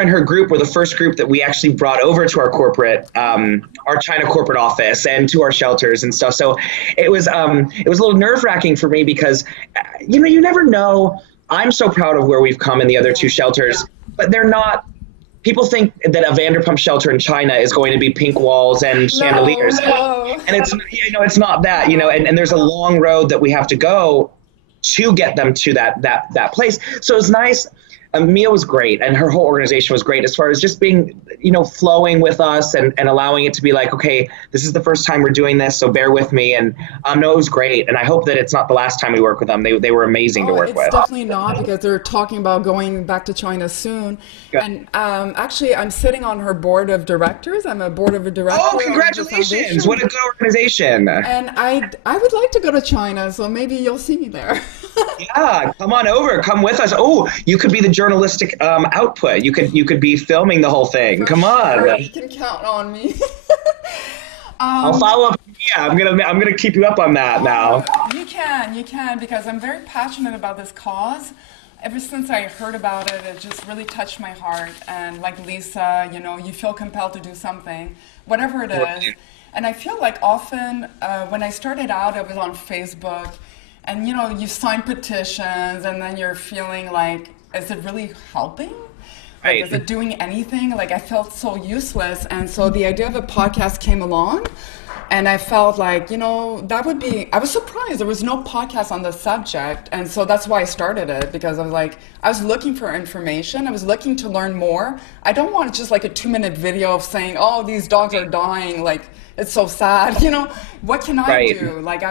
and her group were the first group that we actually brought over to our corporate, our China corporate office and to our shelters and stuff. So it was a little nerve-wracking for me, because you never know. I'm so proud of where we've come in the other 2 shelters, but they're not. People think that a Vanderpump shelter in China is going to be pink walls and chandeliers, and it's not that, and there's a long road that we have to go to get them to that place. So it's nice. Mia was great, and her whole organization was great as far as just being, flowing with us and allowing it to be like, okay, this is the first time we're doing this, so bear with me. And no, it was great, and I hope that it's not the last time we work with them. They were amazing to work with. It's definitely not, because they're talking about going back to China soon. Yeah. And actually, I'm sitting on her board of directors. I'm a board of directors. Oh, congratulations! What a good organization. And I would like to go to China, so maybe you'll see me there. Yeah, come on over. Come with us. Oh, you could be the journalistic output. You could be filming the whole thing. Come on. Sure, you can count on me. I'll follow up. Yeah, I'm gonna keep you up on that now. You can, because I'm very passionate about this cause. Ever since I heard about it, it just really touched my heart. And like Lisa, you know, you feel compelled to do something, whatever it is. And I feel like often when I started out, I was on Facebook, and you know, you sign petitions, and then you're feeling like, is it really helping? Like, is it doing anything? Like, I felt so useless. And so the idea of a podcast came along, and I felt like, you know, that would be, I was surprised there was no podcast on the subject. And so that's why I started it, because I was like, I was looking for information. I was looking to learn more. I don't want just like a 2-minute video of saying, oh, these dogs are dying. Like, it's so sad. You know, what can I do? Like,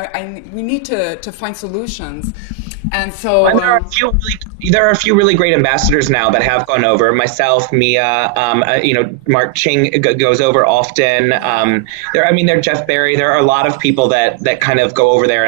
we need to find solutions. And so there are a few really great ambassadors now that have gone over. Myself, Mia, you know, Mark Ching goes over often. There Jeff Barry. There are a lot of people that kind of go over there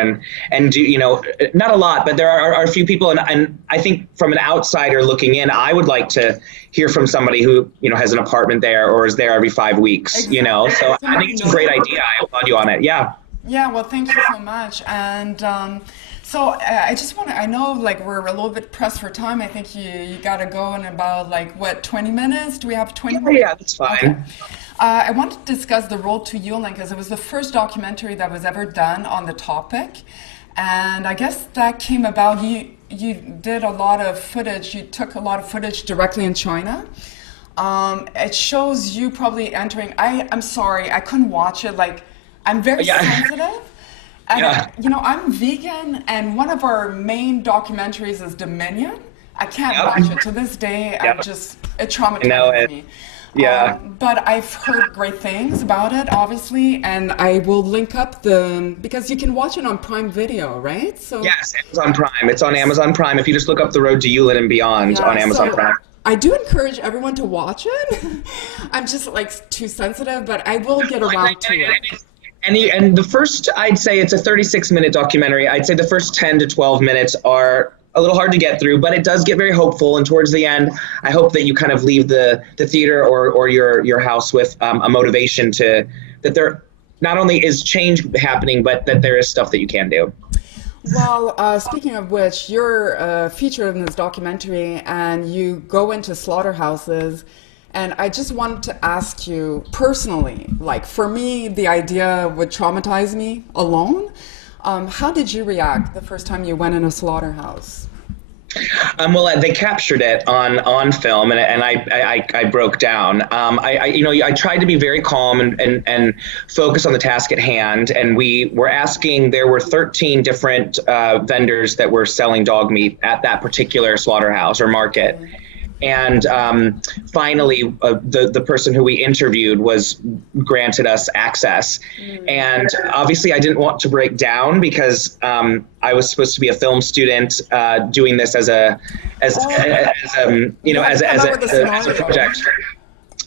and do, you know, not a lot, but there are a few people. And I think from an outsider looking in, I would like to hear from somebody who, you know, has an apartment there or is there every 5 weeks. Exactly. You know, so I think it's a great idea. I applaud you on it. Yeah. Yeah. Well, thank you so much. And so I just want to, I know like we're a little bit pressed for time. I think you got to go in about like, what, 20 minutes? Do we have 20 minutes? Yeah, that's fine. Okay. I wanted to discuss the road to Yulin, because it was the first documentary that was ever done on the topic. And I guess that came about, you did a lot of footage, you took a lot of footage directly in China. It shows you probably entering, I'm sorry, I couldn't watch it. Like, I'm very sensitive. And, you know, I'm vegan, and one of our main documentaries is Dominion. I can't watch it to this day. It traumatizes me. Yeah. But I've heard great things about it, obviously, and I will link up because you can watch it on Prime Video, right? So yes, Amazon Prime. It's on Amazon Prime. If you just look up The Road to Yulin and Beyond on Amazon Prime. I do encourage everyone to watch it. I'm just like too sensitive, but I will get around to it. And the first, I'd say it's a 36-minute documentary. I'd say the first 10 to 12 minutes are a little hard to get through, but it does get very hopeful. And towards the end, I hope that you kind of leave the theater or your house with a motivation that there not only is change happening, but that there is stuff that you can do. Well, speaking of which, you're featured in this documentary, and you go into slaughterhouses. And I just wanted to ask you personally, like for me, the idea would traumatize me alone. How did you react the first time you went in a slaughterhouse? Well, they captured it on film, and I broke down. I tried to be very calm and focus on the task at hand. And we were asking. There were 13 different vendors that were selling dog meat at that particular slaughterhouse or market. And finally, the person who we interviewed was granted us access. And obviously, I didn't want to break down, because I was supposed to be a film student doing this as a project.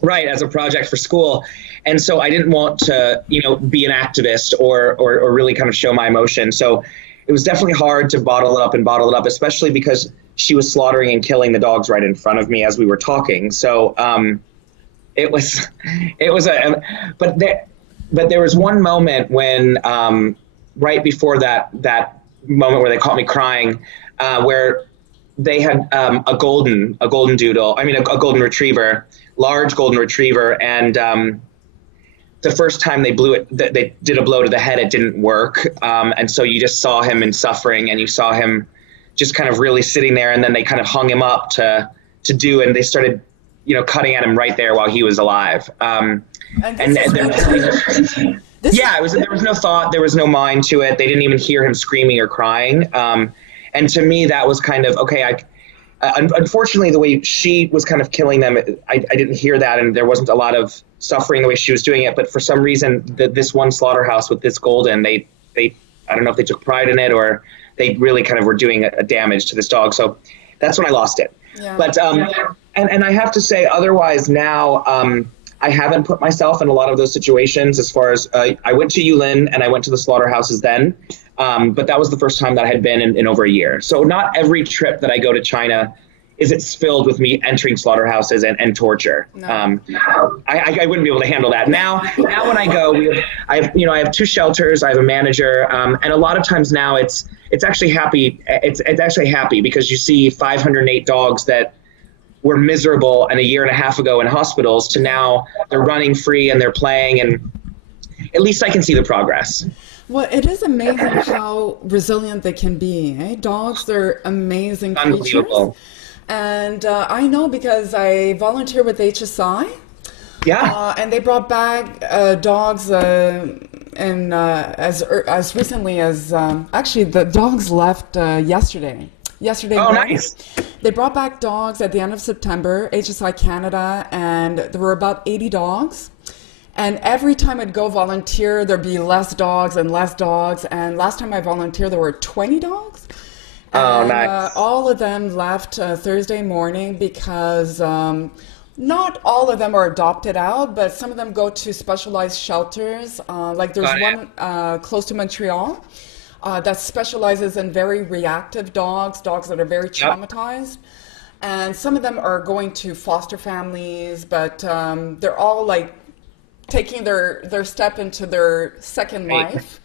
Right, as a project for school. And so I didn't want to, you know, be an activist or really kind of show my emotion. So it was definitely hard to bottle it up, especially because she was slaughtering and killing the dogs right in front of me as we were talking. So but there was one moment when right before that moment where they caught me crying, where they had a golden doodle. I mean, a golden retriever, large golden retriever, and the first time they blew it, they did a blow to the head, it didn't work, and so you just saw him in suffering, and you saw him just kind of really sitting there, and then they kind of hung him up to do, and they started, you know, cutting at him right there while he was alive. There was no thought, there was no mind to it. They didn't even hear him screaming or crying. And to me, that was kind of, okay, unfortunately, the way she was kind of killing them, I didn't hear that, and there wasn't a lot of suffering the way she was doing it. But for some reason, this one slaughterhouse with this golden, they I don't know if they took pride in it, or they really kind of were doing a damage to this dog. So that's when I lost it. Yeah. But and I have to say, otherwise now, I haven't put myself in a lot of those situations. As far as I went to Yulin and I went to the slaughterhouses then, But that was the first time that I had been in over a year. So not every trip that I go to China it's filled with me entering slaughterhouses and torture. No. I wouldn't be able to handle that. Now when I go, I have 2 shelters, I have a manager, and a lot of times now it's actually happy. It's actually happy because you see 508 dogs that were miserable and a year and a half ago in hospitals to now they're running free and they're playing, and at least I can see the progress. Well, it is amazing how resilient they can be. Eh? Dogs, they're amazing Unbelievable. creatures. And I know because I volunteer with HSI. Yeah. And they brought back dogs and as recently as actually the dogs left yesterday. Yesterday morning. Nice. They brought back dogs at the end of September, HSI Canada, and there were about 80 dogs. And every time I'd go volunteer, there'd be less dogs and less dogs. And last time I volunteered, there were 20 dogs. And, nice. All of them left Thursday morning because not all of them are adopted out, but some of them go to specialized shelters. Like there's one close to Montreal that specializes in very reactive dogs that are very traumatized. And some of them are going to foster families, but they're all like taking their step into their second life.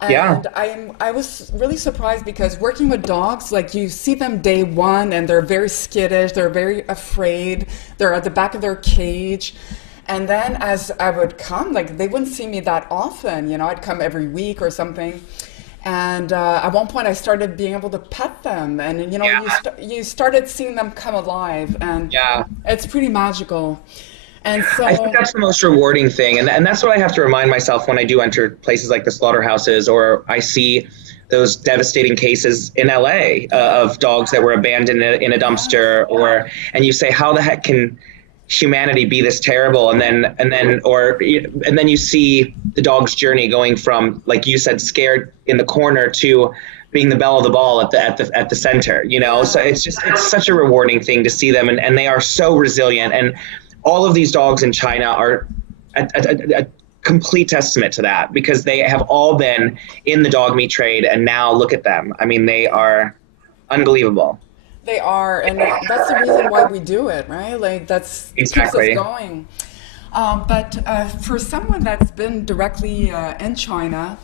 And I was really surprised because working with dogs, like you see them day one and they're very skittish, they're very afraid, they're at the back of their cage. And then as I would come, like they wouldn't see me that often, I'd come every week or something. And at one point I started being able to pet them and, you started seeing them come alive, and it's pretty magical. And so, I think that's the most rewarding thing. And that's what I have to remind myself when I do enter places like the slaughterhouses, or I see those devastating cases in LA of dogs that were abandoned in a dumpster, and you say, how the heck can humanity be this terrible? And then you see the dog's journey going from, like you said, scared in the corner to being the belle of the ball at the center, So it's such a rewarding thing to see them, and they are so resilient. And all of these dogs in China are a complete testament to that, because they have all been in the dog meat trade, and now look at them. I mean, they are unbelievable. They are, and that's the reason why we do it, right? Like that's exactly. Keeps us going. But for someone that's been directly in China,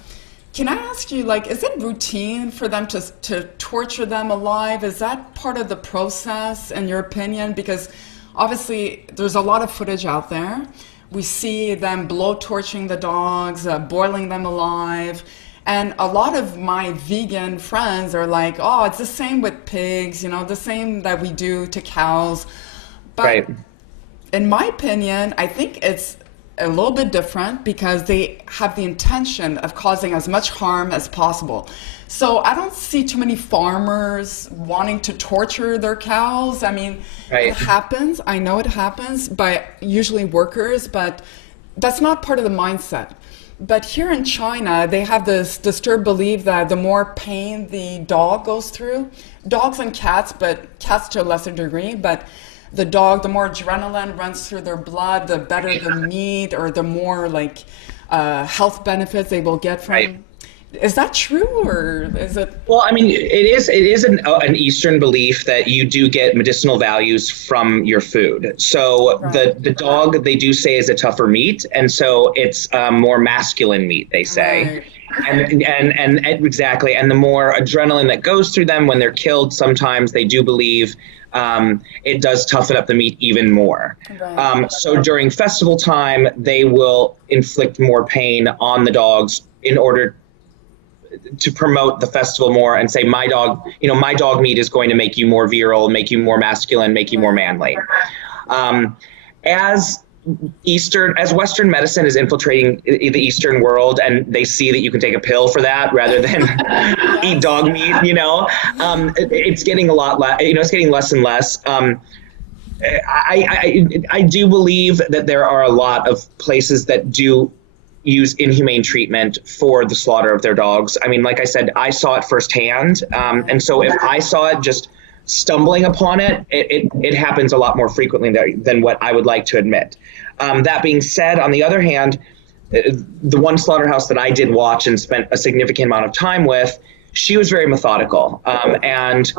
can I ask you, like, is it routine for them to torture them alive? Is that part of the process, in your opinion? Because obviously, there's a lot of footage out there. We see them blow-torching the dogs, boiling them alive. And a lot of my vegan friends are like, oh, it's the same with pigs, the same that we do to cows. But in my opinion, I think it's a little bit different because they have the intention of causing as much harm as possible. So I don't see too many farmers wanting to torture their cows. I mean, it happens. I know it happens by usually workers, but that's not part of the mindset. But here in China, they have this disturbed belief that the more pain the dog goes through, dogs and cats, but cats to a lesser degree, but the dog, the more adrenaline runs through their blood, the better the meat, or the more like health benefits they will get from. Is that true, or is it? Well, I mean, it is an Eastern belief that you do get medicinal values from your food. So the dog, they do say, is a tougher meat, and so it's more masculine meat, they say. And exactly, and the more adrenaline that goes through them when they're killed, sometimes they do believe it does toughen up the meat even more. So during festival time, they will inflict more pain on the dogs in order to promote the festival more and say, my dog meat is going to make you more virile, make you more masculine, make you more manly. As Western medicine is infiltrating the Eastern world, and they see that you can take a pill for that rather than eat dog meat, it's getting a lot less, it's getting less and less. I do believe that there are a lot of places that do use inhumane treatment for the slaughter of their dogs. I mean, like I said, I saw it firsthand. And so if I saw it just stumbling upon it, it happens a lot more frequently than what I would like to admit. That being said, on the other hand, the one slaughterhouse that I did watch and spent a significant amount of time with, she was very methodical. And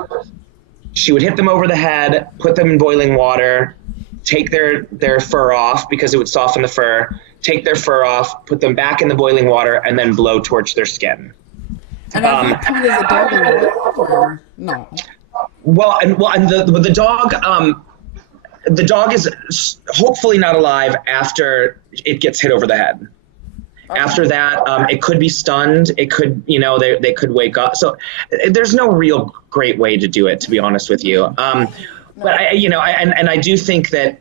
she would hit them over the head, put them in boiling water, take their fur off because it would soften the fur, take their fur off, put them back in the boiling water, and then blowtorch their skin. And at that point, is the dog alive or no? And the dog is hopefully not alive after it gets hit over the head. Okay. After that, it could be stunned. It could, they could wake up. So there's no real great way to do it, to be honest with you. But I do think that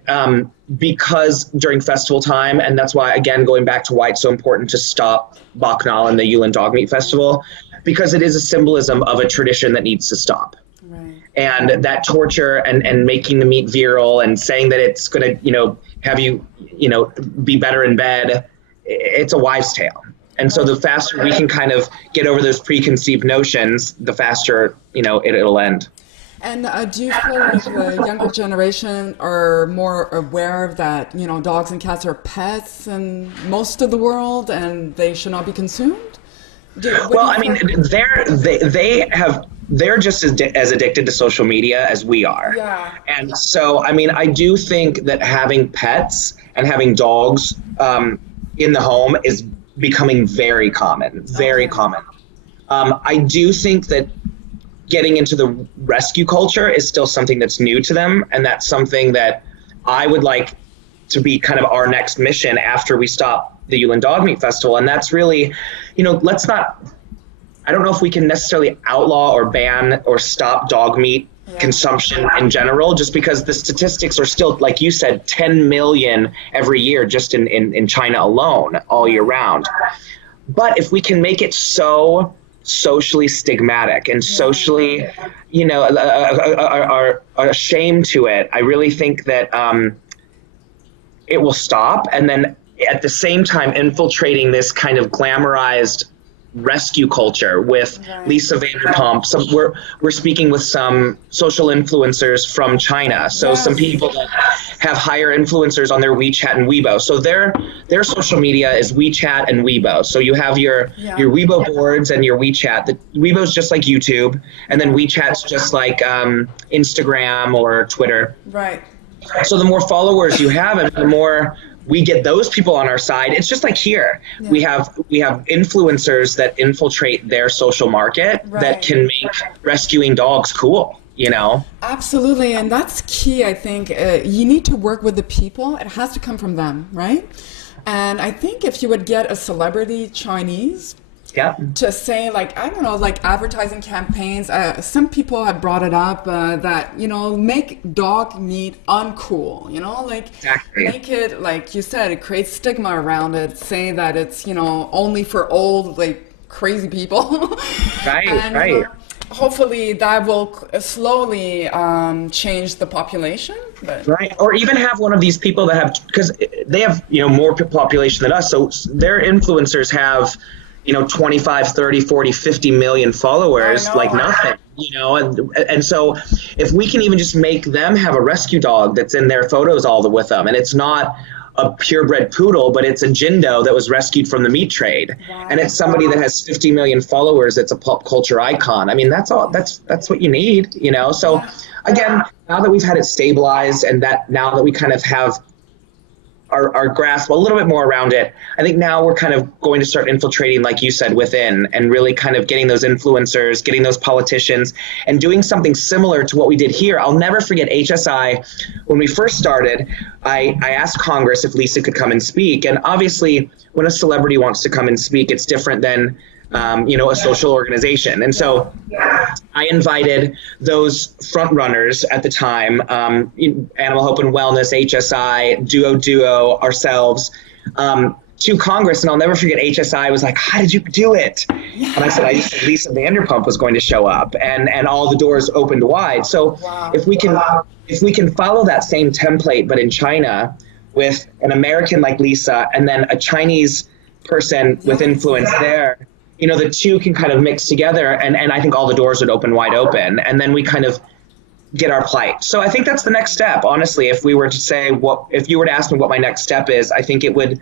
because during festival time, and that's why, again, going back to why it's so important to stop Bacchanal and the Yulin Dog Meat Festival, because it is a symbolism of a tradition that needs to stop. Right. And that torture and making the meat virile and saying that it's going to, have you, be better in bed, it's a wives' tale. And so the faster we can kind of get over those preconceived notions, the faster, it'll end. And do you feel like the younger generation are more aware of that, dogs and cats are pets in most of the world and they should not be consumed? They're just as addicted to social media as we are. Yeah. And so, I do think that having pets and having dogs in the home is becoming very common, very common. I do think that getting into the rescue culture is still something that's new to them, and that's something that I would like to be kind of our next mission after we stop the Yulin Dog Meat Festival. And that's really, I don't know if we can necessarily outlaw or ban or stop dog meat consumption in general, just because the statistics are still, like you said, 10 million every year just in China alone, all year round. But if we can make it so socially stigmatic and socially, are ashamed to it, I really think that it will stop. And then at the same time, infiltrating this kind of glamorized rescue culture with Lisa Vanderpump. We're speaking with some social influencers from China. So some people that have higher influencers on their WeChat and Weibo. So their social media is WeChat and Weibo. So you have your Weibo boards and your WeChat. The Weibo's just like YouTube, and then WeChat's just like Instagram or Twitter. Right. So the more followers you have, and the more we get those people on our side. It's just like here. Yeah. We have influencers that infiltrate their social market that can make rescuing dogs cool, Absolutely, and that's key, I think. You need to work with the people. It has to come from them, right? And I think if you would get a celebrity Chinese to say, advertising campaigns, some people have brought it up that, make dog meat uncool, exactly. Make it, like you said, it creates stigma around it, say that it's, only for old, crazy people. Right. Hopefully that will slowly change the population. But. Right. Or even have one of these people that have, because they have, more population than us. So their influencers have, 25, 30, 40, 50 million followers, like nothing, and so if we can even just make them have a rescue dog that's in their photos all with them, and it's not a purebred poodle, but it's a Jindo that was rescued from the meat trade, and it's somebody that has 50 million followers. It's a pop culture icon. That's all. That's what you need, So again, now that we've had it stabilized, and that now that we kind of have our grasp a little bit more around it, I think now we're kind of going to start infiltrating, like you said, within, and really kind of getting those influencers, getting those politicians, and doing something similar to what we did here. I'll never forget HSI. When we first started, I asked Congress if Lisa could come and speak. And obviously, when a celebrity wants to come and speak, it's different than a social organization. And so I invited those front runners at the time, Animal Hope and Wellness, HSI, Duo, ourselves, to Congress. And I'll never forget, HSI was like, how did you do it? And I said, Lisa Vanderpump was going to show up, and all the doors opened wide. So if we can follow that same template, but in China, with an American like Lisa and then a Chinese person with influence there, the two can kind of mix together, and I think all the doors would open wide open, and then we kind of get our plight. So I think that's the next step, honestly. If we were to say if you were to ask me what my next step is, I think it would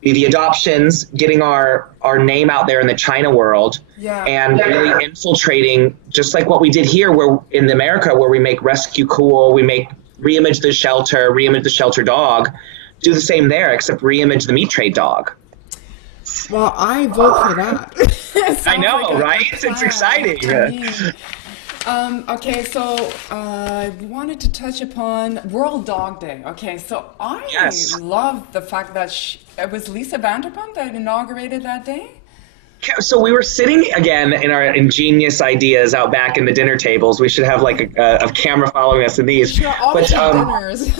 be the adoptions, getting our name out there in the China world, and really infiltrating, just like what we did here, where in America, where we make rescue cool, we make reimage the shelter dog, do the same there, except reimage the meat trade dog. Well, I vote for that. I know, right? It's exciting. Okay, so I wanted to touch upon World Dog Day. Okay, so I love the fact that it was Lisa Vanderpump that inaugurated that day. So we were sitting again in our ingenious ideas out back in the dinner tables. We should have like a camera following us in these. Sure, all the dinners.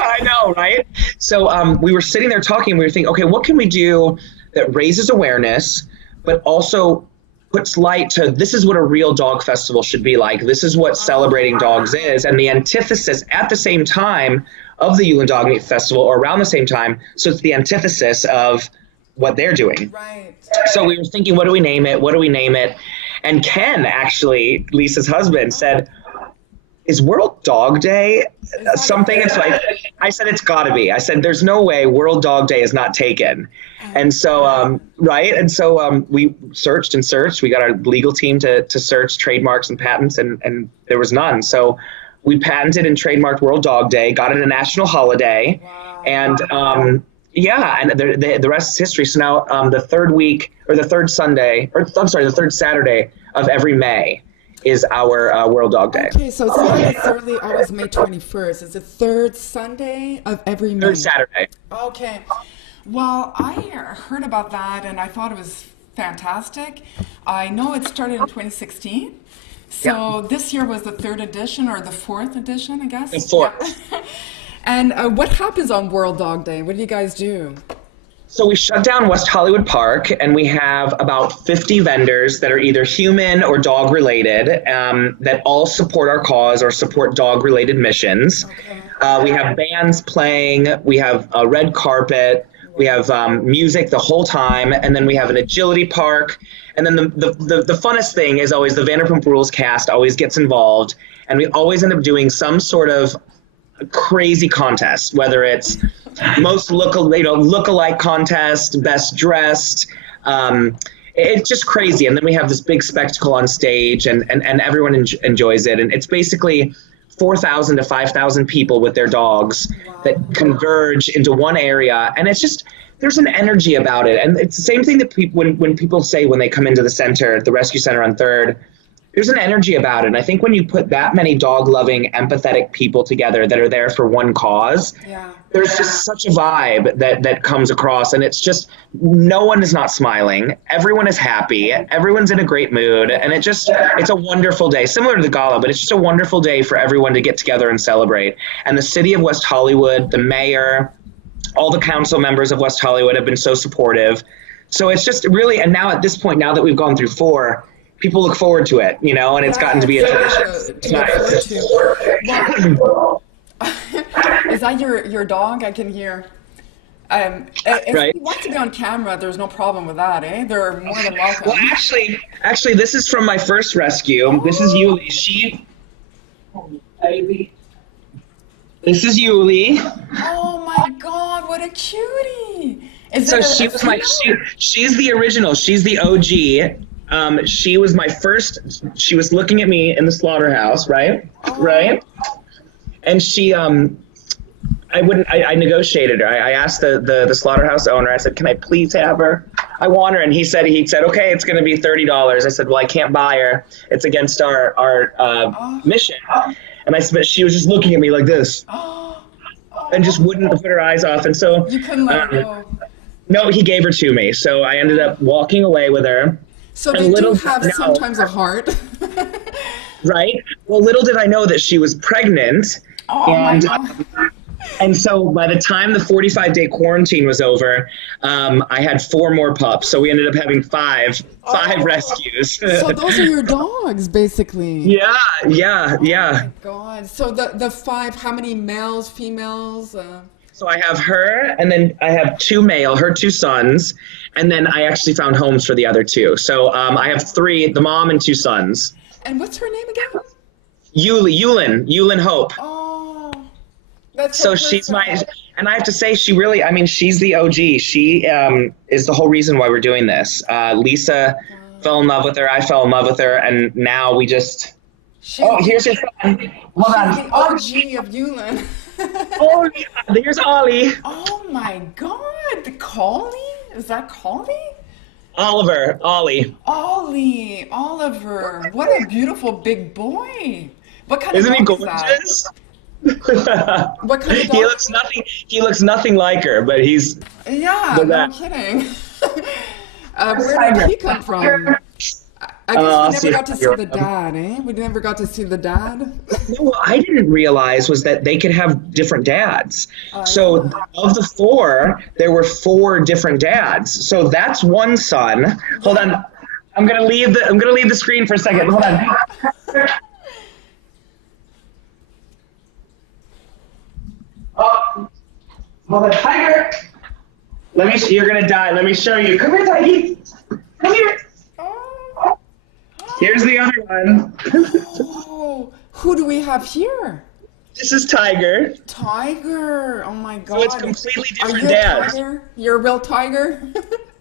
I know, right? So we were sitting there talking. We were thinking, okay, what can we do that raises awareness, but also puts light to this is what a real dog festival should be like. This is what celebrating dogs is. And the antithesis at the same time of the Yulin Dog Meat Festival, or around the same time, so it's the antithesis of what they're doing. Right. So we were thinking, what do we name it? What do we name it? And Ken, actually, Lisa's husband, said, is World Dog Day something? It's like, I said, it's got to be. I said, there's no way World Dog Day is not taken. And so, right? And so we searched and searched. We got our legal team to search trademarks and patents, and there was none. So we patented and trademarked World Dog Day, got it a national holiday. Wow. And the rest is history. So now the third Saturday of every May is our World Dog Day. Okay, so it's not necessarily always May 21st. It's the third Sunday of every May. Third Saturday. Okay. Well, I heard about that and I thought it was fantastic. I know it started in 2016. So this year was the third edition, or the fourth edition, I guess? The fourth. Yeah. And what happens on World Dog Day? What do you guys do? So we shut down West Hollywood Park, and we have about 50 vendors that are either human or dog related that all support our cause or support dog related missions. Okay. We have bands playing, we have a red carpet, we have music the whole time, and then we have an agility park. And then the funnest thing is always the Vanderpump Rules cast always gets involved, and we always end up doing some sort of crazy contest, whether it's most look-alike contest, best dressed. It's just crazy. And then we have this big spectacle on stage, and everyone enjoys it. And it's basically 4,000 to 5,000 people with their dogs that converge into one area. And it's just, there's an energy about it. And it's the same thing that when people say when they come into the center, the rescue center on 3rd, there's an energy about it. And I think when you put that many dog-loving, empathetic people together that are there for one cause, there's just such a vibe that comes across. And it's just, no one is not smiling. Everyone is happy. Everyone's in a great mood. And it's a wonderful day, similar to the gala, but it's just a wonderful day for everyone to get together and celebrate. And the city of West Hollywood, the mayor, all the council members of West Hollywood have been so supportive. So it's just really, and now at this point, now that we've gone through 4, people look forward to it, and it's gotten to be a tradition. Is that your dog? I can hear. If you want to be on camera, there's no problem with that, eh? They're more than welcome. Well, actually, this is from my first rescue. Oh. This is Yulin. This is Yulin. Oh my God! What a cutie! She's the original. She's the OG. She was my first. She was looking at me in the slaughterhouse, right? Oh. Right. And she, I negotiated her. I asked the slaughterhouse owner. I said, "Can I please have her? I want her." And he said, "Okay, it's going to be $30." I said, "Well, I can't buy her. It's against our mission." And she was just looking at me like this, and just wouldn't put her eyes off. And so you couldn't let her go. No, he gave her to me. So I ended up walking away with her. So they do have sometimes a heart. Right. Well, little did I know that she was pregnant. And so by the time the 45-day quarantine was over, I had 4 more pups. So we ended up having five rescues. So those are your dogs, basically. Yeah. Oh my God. So the 5, how many males, females? So I have her, and then I have 2 male, her 2 sons, and then I actually found homes for the other 2. So I have 3, the mom and 2 sons. And what's her name again? Yulin Hope. Oh. That's So she's and I have to say, she really, I mean, she's the OG. She is the whole reason why we're doing this. Lisa fell in love with her. I fell in love with her. And now we just, here's your son. Hold on. The OG of Yulin. Oh, yeah, there's Ollie. Oh my God, the collie? Is that collie? Oliver, Ollie. Ollie, Oliver. What a beautiful big boy. What kind Isn't of he dog is that? gorgeous? What kind of dog? He looks nothing like her, but he's no kidding. Where did he come from? I guess we never got to see the dad, eh? We never got to see the dad. No, what I didn't realize was that they could have different dads. So of the 4, there were 4 different dads. So that's one son. Hold on, I'm gonna leave the screen for a second. Hold on. Oh, hold on, Tiger. You're gonna die. Let me show you. Come here, Tiger. Come here. Here's the other one. Oh, who do we have here? This is Tiger. Tiger. Oh my God. So it's completely different Are you dads. a tiger? You're a real tiger?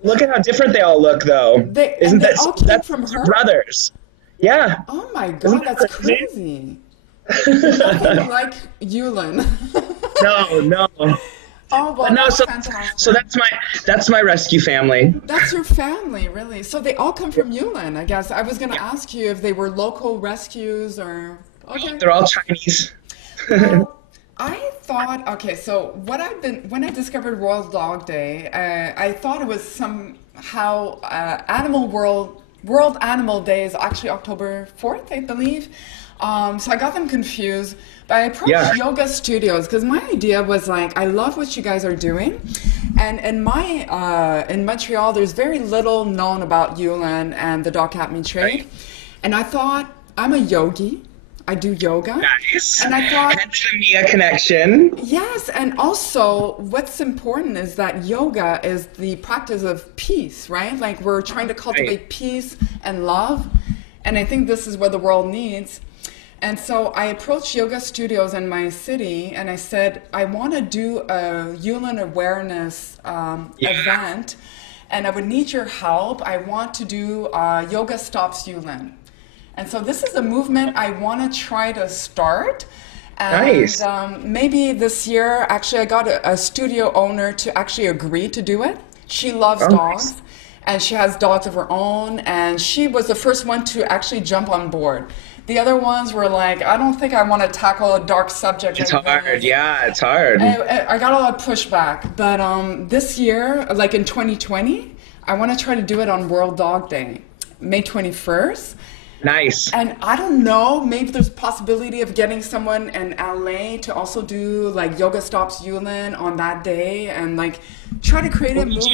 Look at how different they all look, though. Isn't that all came from her? Brothers. Yeah. Oh my God, that's crazy. Nothing like Yulin. No. Oh, well, no, that's fantastic. So that's my rescue family. That's your family, really. So they all come from Yulin, I guess. I was going to ask you if they were local rescues or... Okay. They're all Chinese. Well, I thought, okay, so when I discovered World Dog Day, I thought it was somehow World Animal Day is actually October 4th, I believe. So I got them confused, but I approached yoga studios because my idea was like, I love what you guys are doing. And in Montreal, there's very little known about Yulin and the dog cat meat trade. Right. And I thought, I'm a yogi. I do yoga. Nice. And I thought, hence the Mia connection. yes, and also what's important is that yoga is the practice of peace, right? Like we're trying to cultivate peace and love. And I think this is what the world needs. And so I approached yoga studios in my city and I said, I want to do a Yulin awareness event and I would need your help. I want to do Yoga Stops Yulin. And so this is a movement I want to try to start. And nice. Maybe this year, actually I got a studio owner to actually agree to do it. She loves dogs. Nice. And she has dogs of her own, and she was the first one to actually jump on board. The other ones were like, I don't think I want to tackle a dark subject. It's like hard, this. yeah, it's hard. I got a lot of pushback, but this year, like in 2020, I want to try to do it on World Dog Day, May 21st. Nice. And I don't know, maybe there's a possibility of getting someone in LA to also do like Yoga Stops Yulin on that day and like try to create a movement.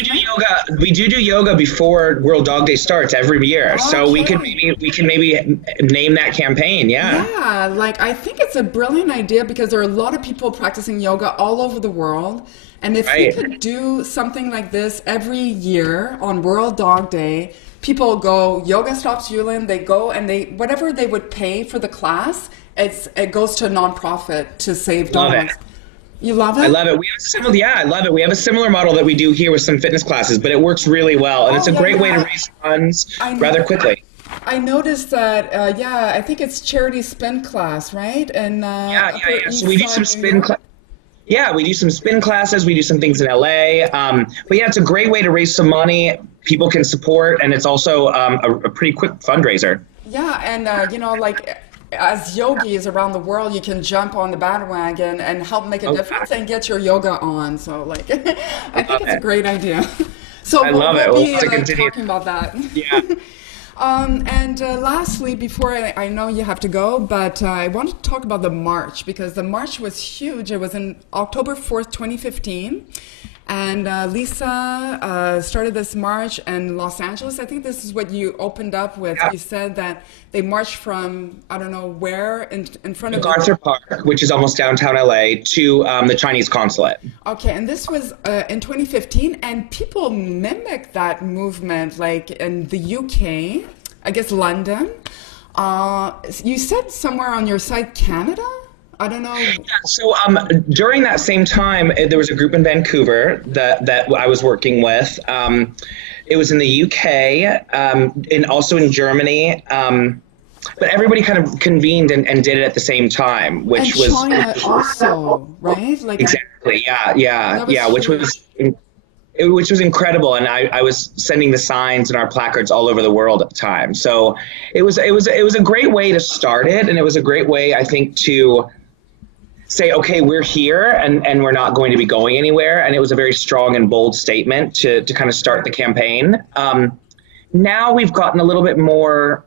We do yoga before World Dog Day starts every year. Okay. So we can maybe name that campaign, Yeah, like I think it's a brilliant idea because there are a lot of people practicing yoga all over the world. And if we could do something like this every year on World Dog Day, people go, Yoga Stops Yulin, they go and whatever they would pay for the class, it goes to a nonprofit to save dogs. You love it? I love it. I love it. We have a similar model that we do here with some fitness classes, but it works really well. And it's a great way to raise funds rather quickly. I noticed that, I think it's charity spin class, right? And So we do some spin classes. Yeah, we do some spin classes. We do some things in LA. But yeah, it's a great way to raise some money. People can support, and it's also a pretty quick fundraiser. Yeah, and like as yogis around the world, you can jump on the bandwagon and help make a difference and get your yoga on. So like, I think it's a great idea. So I love it. We'll be talking about that. Yeah. And lastly, before I know you have to go, but I want to talk about the march because the march was huge. It was in October 4th, 2015. And Lisa started this march in Los Angeles. I think this is what you opened up with. Yeah. You said that they marched from, I don't know where, in front of MacArthur Park, which is almost downtown LA, to the Chinese consulate. Okay, and this was in 2015, and people mimicked that movement, like in the UK, I guess London. You said somewhere on your site, Canada? I don't know. Yeah, so during that same time, there was a group in Vancouver that I was working with. It was in the UK and also in Germany. But everybody kind of convened and did it at the same time, which and was China also, right? Like exactly, yeah, which was incredible. And I was sending the signs and our placards all over the world at the time. So it was a great way to start it, and it was a great way, I think, to say, okay, we're here and we're not going to be going anywhere. And it was a very strong and bold statement to kind of start the campaign. Now we've gotten a little bit more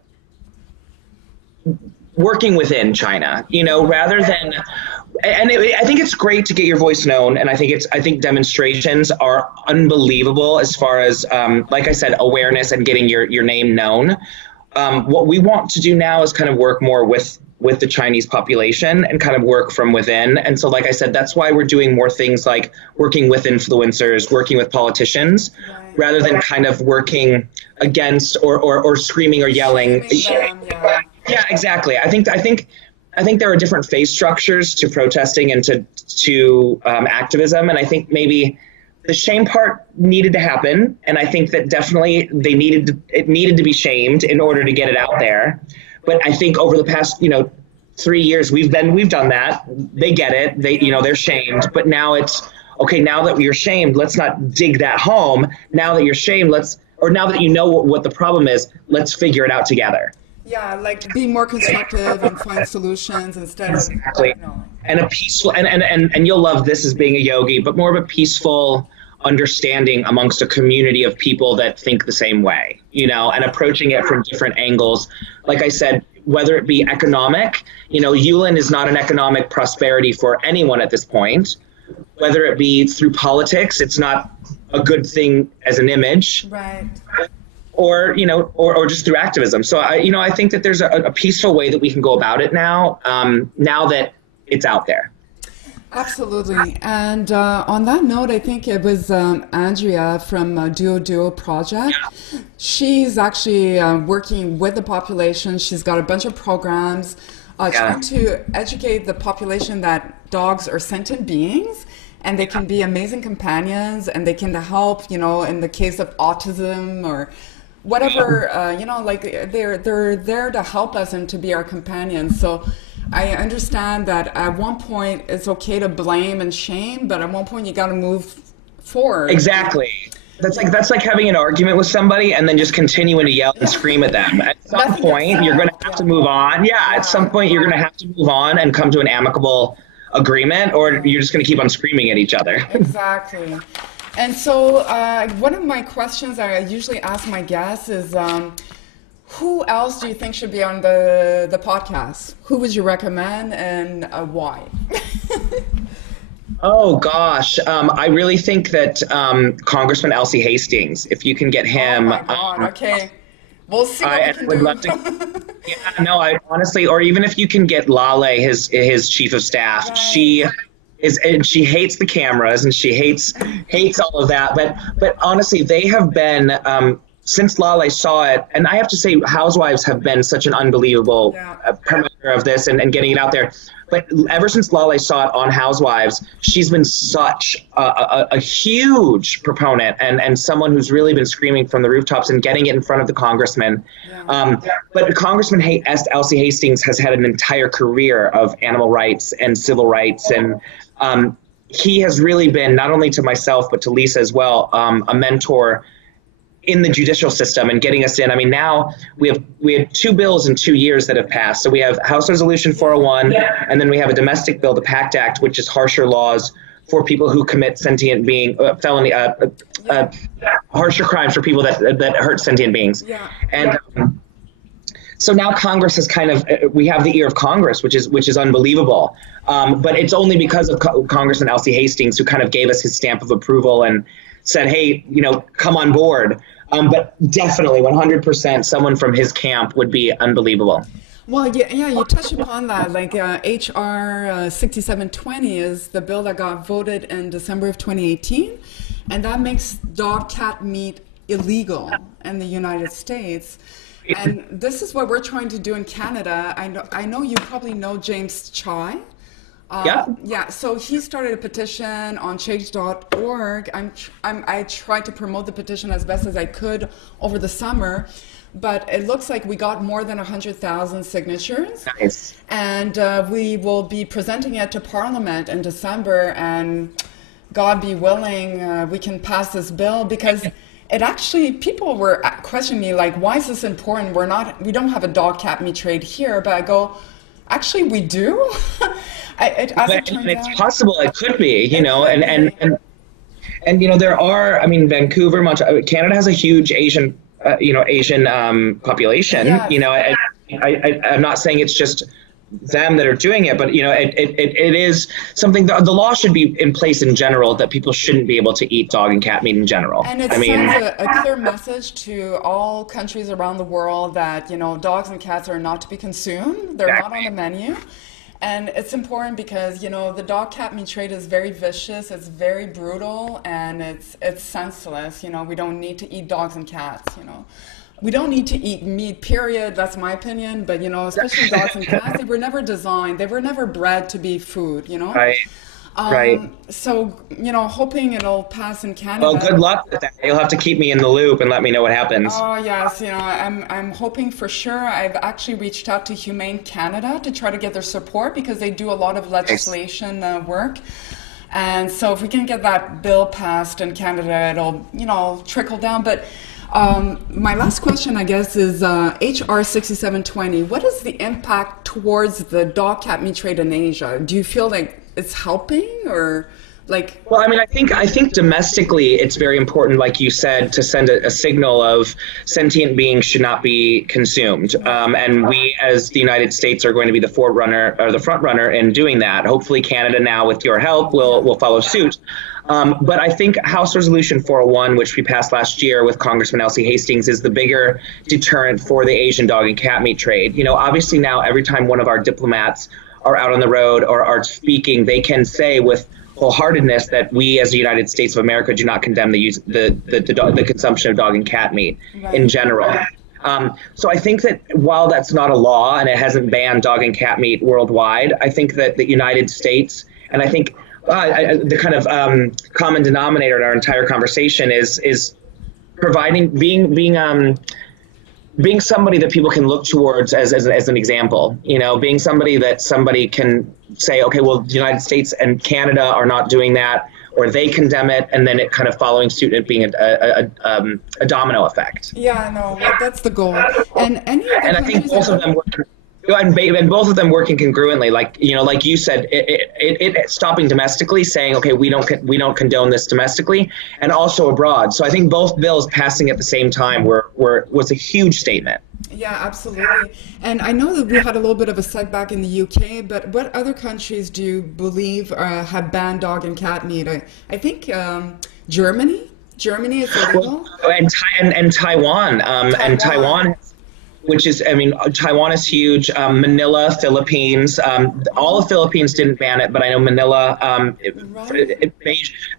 working within China, rather than, I think it's great to get your voice known. And I think demonstrations are unbelievable as far as, like I said, awareness and getting your name known. What we want to do now is kind of work more with the Chinese population and kind of work from within. And so, like I said, that's why we're doing more things like working with influencers, working with politicians, rather than kind of working against or screaming or yelling. Yeah, exactly. I think there are different phase structures to protesting and to activism. And I think maybe the shame part needed to happen. And I think that definitely it needed to be shamed in order to get it out there. But I think over the past, 3 years, we've done that. They get it. They're shamed. But now it's, okay, now that you're shamed, let's not dig that home. Now that you're shamed, now that you know what the problem is, let's figure it out together. Yeah, like be more constructive and find solutions instead of exactly. And a peaceful and you'll love this as being a yogi, but more of a peaceful understanding amongst a community of people that think the same way, and approaching it from different angles. Like I said, whether it be economic, Yulin is not an economic prosperity for anyone at this point. Whether it be through politics, it's not a good thing as an image. Right. Or just through activism. So I think that there's a peaceful way that we can go about it now. Now that it's out there. Absolutely. And on that note, I think it was Andrea from Duo Project. Yeah. She's actually working with the population. She's got a bunch of programs trying to educate the population that dogs are sentient beings. And they can be amazing companions, and they can help, in the case of autism or whatever, they're there to help us and to be our companions. So I understand that at one point it's okay to blame and shame, but at one point you got to move forward. Exactly. That's like having an argument with somebody and then just continuing to yell and scream at them. At some point, you're going to have to move on. Yeah, at some point you're going to have to move on and come to an amicable agreement, or you're just going to keep on screaming at each other. Exactly. And so one of my questions I usually ask my guests is, who else do you think should be on the podcast? Who would you recommend, and why? Oh, gosh. I really think that Congressman Elsie Hastings, if you can get him. Oh, my God. Okay. We'll see what we can do. Yeah, no, I honestly, or even if you can get Lale, his chief of staff, right. She hates the cameras and she hates all of that. But honestly, they have been, since Lale saw it, and I have to say, Housewives have been such an unbelievable promoter of this and getting it out there. But ever since Lale saw it on Housewives, she's been such a huge proponent and someone who's really been screaming from the rooftops and getting it in front of the congressman. Yeah. But Congressman Elsie Hastings has had an entire career of animal rights and civil rights. And he has really been, not only to myself, but to Lisa as well, a mentor in the judicial system and getting us in. I mean, now we have 2 bills in 2 years that have passed. So we have House Resolution 401, and then we have a domestic bill, the PACT Act, which is harsher laws for people who commit sentient being felony, harsher crimes for people that hurt sentient beings. Yeah. And so now Congress has we have the ear of Congress, which is unbelievable. But it's only because of Congressman Elsie Hastings, who kind of gave us his stamp of approval and said, hey, come on board. But definitely 100% someone from his camp would be unbelievable. Well, yeah, you touched upon that. Like HR 6720 is the bill that got voted in December of 2018, and that makes dog-cat meat illegal in the United States. And this is what we're trying to do in Canada. I know you probably know James Chai, Yeah, so he started a petition on change.org. I tried to promote the petition as best as I could over the summer, but it looks like we got more than 100,000 signatures. Nice. And we will be presenting it to Parliament in December, and God be willing, we can pass this bill, because it actually, people were questioning me, like, why is this important? We don't have a dog cat meat trade here, but I go, actually, we do. It's possible it could be, you know, and you know, there are, I mean, Vancouver, Canada has a huge Asian population. Yes. You know, I'm not saying it's just them that are doing it, but you know, it is something that the law should be in place in general, that people shouldn't be able to eat dog and cat meat in general. And it sends a clear message to all countries around the world that, you know, dogs and cats are not to be consumed. They're not on the menu. And it's important because, you know, the dog cat meat trade is very vicious, it's very brutal, and it's senseless. You know, we don't need to eat dogs and cats, you know. We don't need to eat meat, period. That's my opinion. But, you know, especially dogs and cats, they were never designed. They were never bred to be food, you know? Right. Right. So, you know, hoping it'll pass in Canada. Well, good luck with that. You'll have to keep me in the loop and let me know what happens. Oh, yes. You know, I'm hoping for sure. I've actually reached out to Humane Canada to try to get their support, because they do a lot of legislation work. And so if we can get that bill passed in Canada, it'll, you know, trickle down. But my last question, I guess, is HR 6720. What is the impact towards the dog cat meat trade in Asia? Do you feel like it's helping, or like? Well, I mean, I think domestically it's very important, like you said, to send a signal of sentient beings should not be consumed. And we, as the United States, are going to be the forerunner or the front runner in doing that. Hopefully Canada now, with your help, will follow suit. But I think House Resolution 401, which we passed last year with Congressman Elsie Hastings, is the bigger deterrent for the Asian dog and cat meat trade. You know, obviously now every time one of our diplomats are out on the road or are speaking, they can say with wholeheartedness that we, as the United States of America, do not condemn the consumption of dog and cat meat in general. So I think that while that's not a law and it hasn't banned dog and cat meat worldwide, I think that the United States, and I think the kind of common denominator in our entire conversation is providing, being somebody that people can look towards as an example, you know, being somebody that somebody can say, okay, well, the United States and Canada are not doing that, or they condemn it, and then it kind of following suit and being a domino effect. Yeah, no, that's the goal. And I think both of them work. And both of them working congruently, like, you know, like you said, it stopping domestically, saying, okay, we don't condone this domestically, and also abroad. So I think both bills passing at the same time was a huge statement. Yeah, absolutely. And I know that we had a little bit of a setback in the UK, but what other countries do you believe have banned dog and cat meat? I think Germany is illegal. And Taiwan. And Taiwan, which is, I mean, Taiwan is huge. Manila, Philippines. All of Philippines didn't ban it, but I know Manila,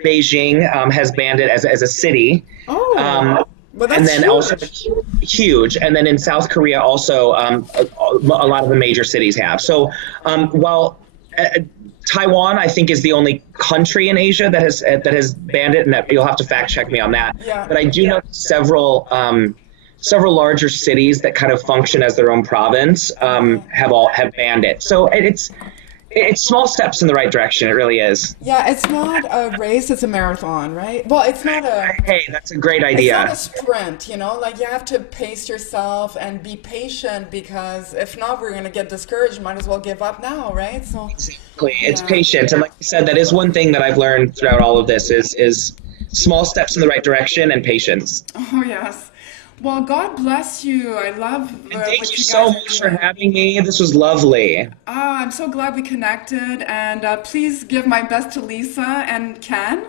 Beijing has banned it as a city. Oh, well, that's and then huge. Also huge. And then in South Korea also, a lot of the major cities have. So while Taiwan, I think, is the only country in Asia that has banned it, and that you'll have to fact check me on that. Yeah. But I do know several larger cities that kind of function as their own province have banned it. So it's small steps in the right direction. It really is. Yeah, it's not a race; it's a marathon, right? Well, it's not a. Hey, that's a great idea. It's not a sprint, you know. Like, you have to pace yourself and be patient, because if not, we're going to get discouraged. Might as well give up now, right? So exactly, it's patience, and like you said, that is one thing that I've learned throughout all of this is small steps in the right direction and patience. Oh yes. Well, God bless you. I love thank you so much for having me. This was lovely. Oh, I'm so glad we connected. And please give my best to Lisa and Ken.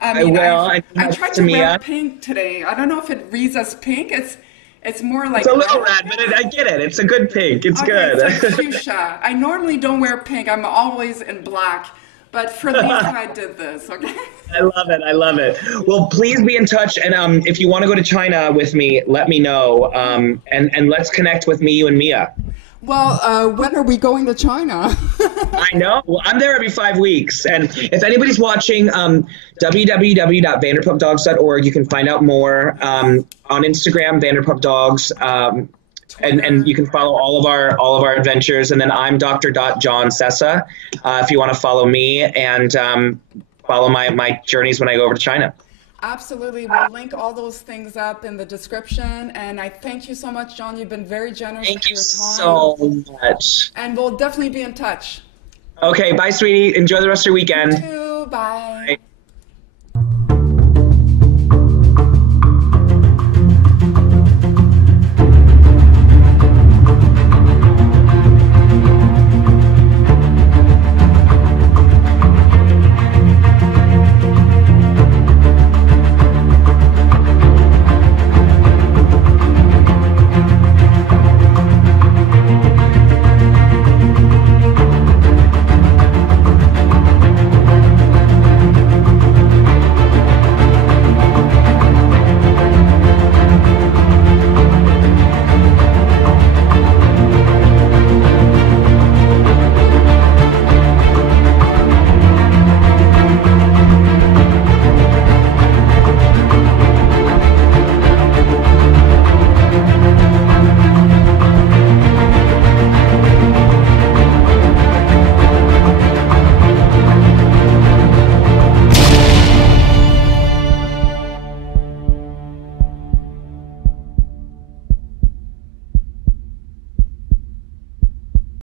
I will. I tried to wear pink today. I don't know if it reads as pink. It's more like... It's a little red, but I get it. It's a good pink. It's good. It's like fuchsia. I normally don't wear pink. I'm always in black. But for Lisa, I did this, okay? I love it. Well, please be in touch. And if you want to go to China with me, let me know. And let's connect with me, you and Mia. Well, when are we going to China? I know. Well, I'm there every 5 weeks. And if anybody's watching, www.vanderpumpdogs.org, you can find out more. On Instagram, Vanderpump Dogs, and you can follow all of our adventures. And then I'm Dr. John Sessa, if you want to follow me and follow my journeys when I go over to China. Absolutely. We'll link all those things up in the description. And I thank you so much, John. You've been very generous with your time. Thank you so much. And we'll definitely be in touch. Okay. Bye, sweetie. Enjoy the rest of your weekend. You too. Bye. Bye.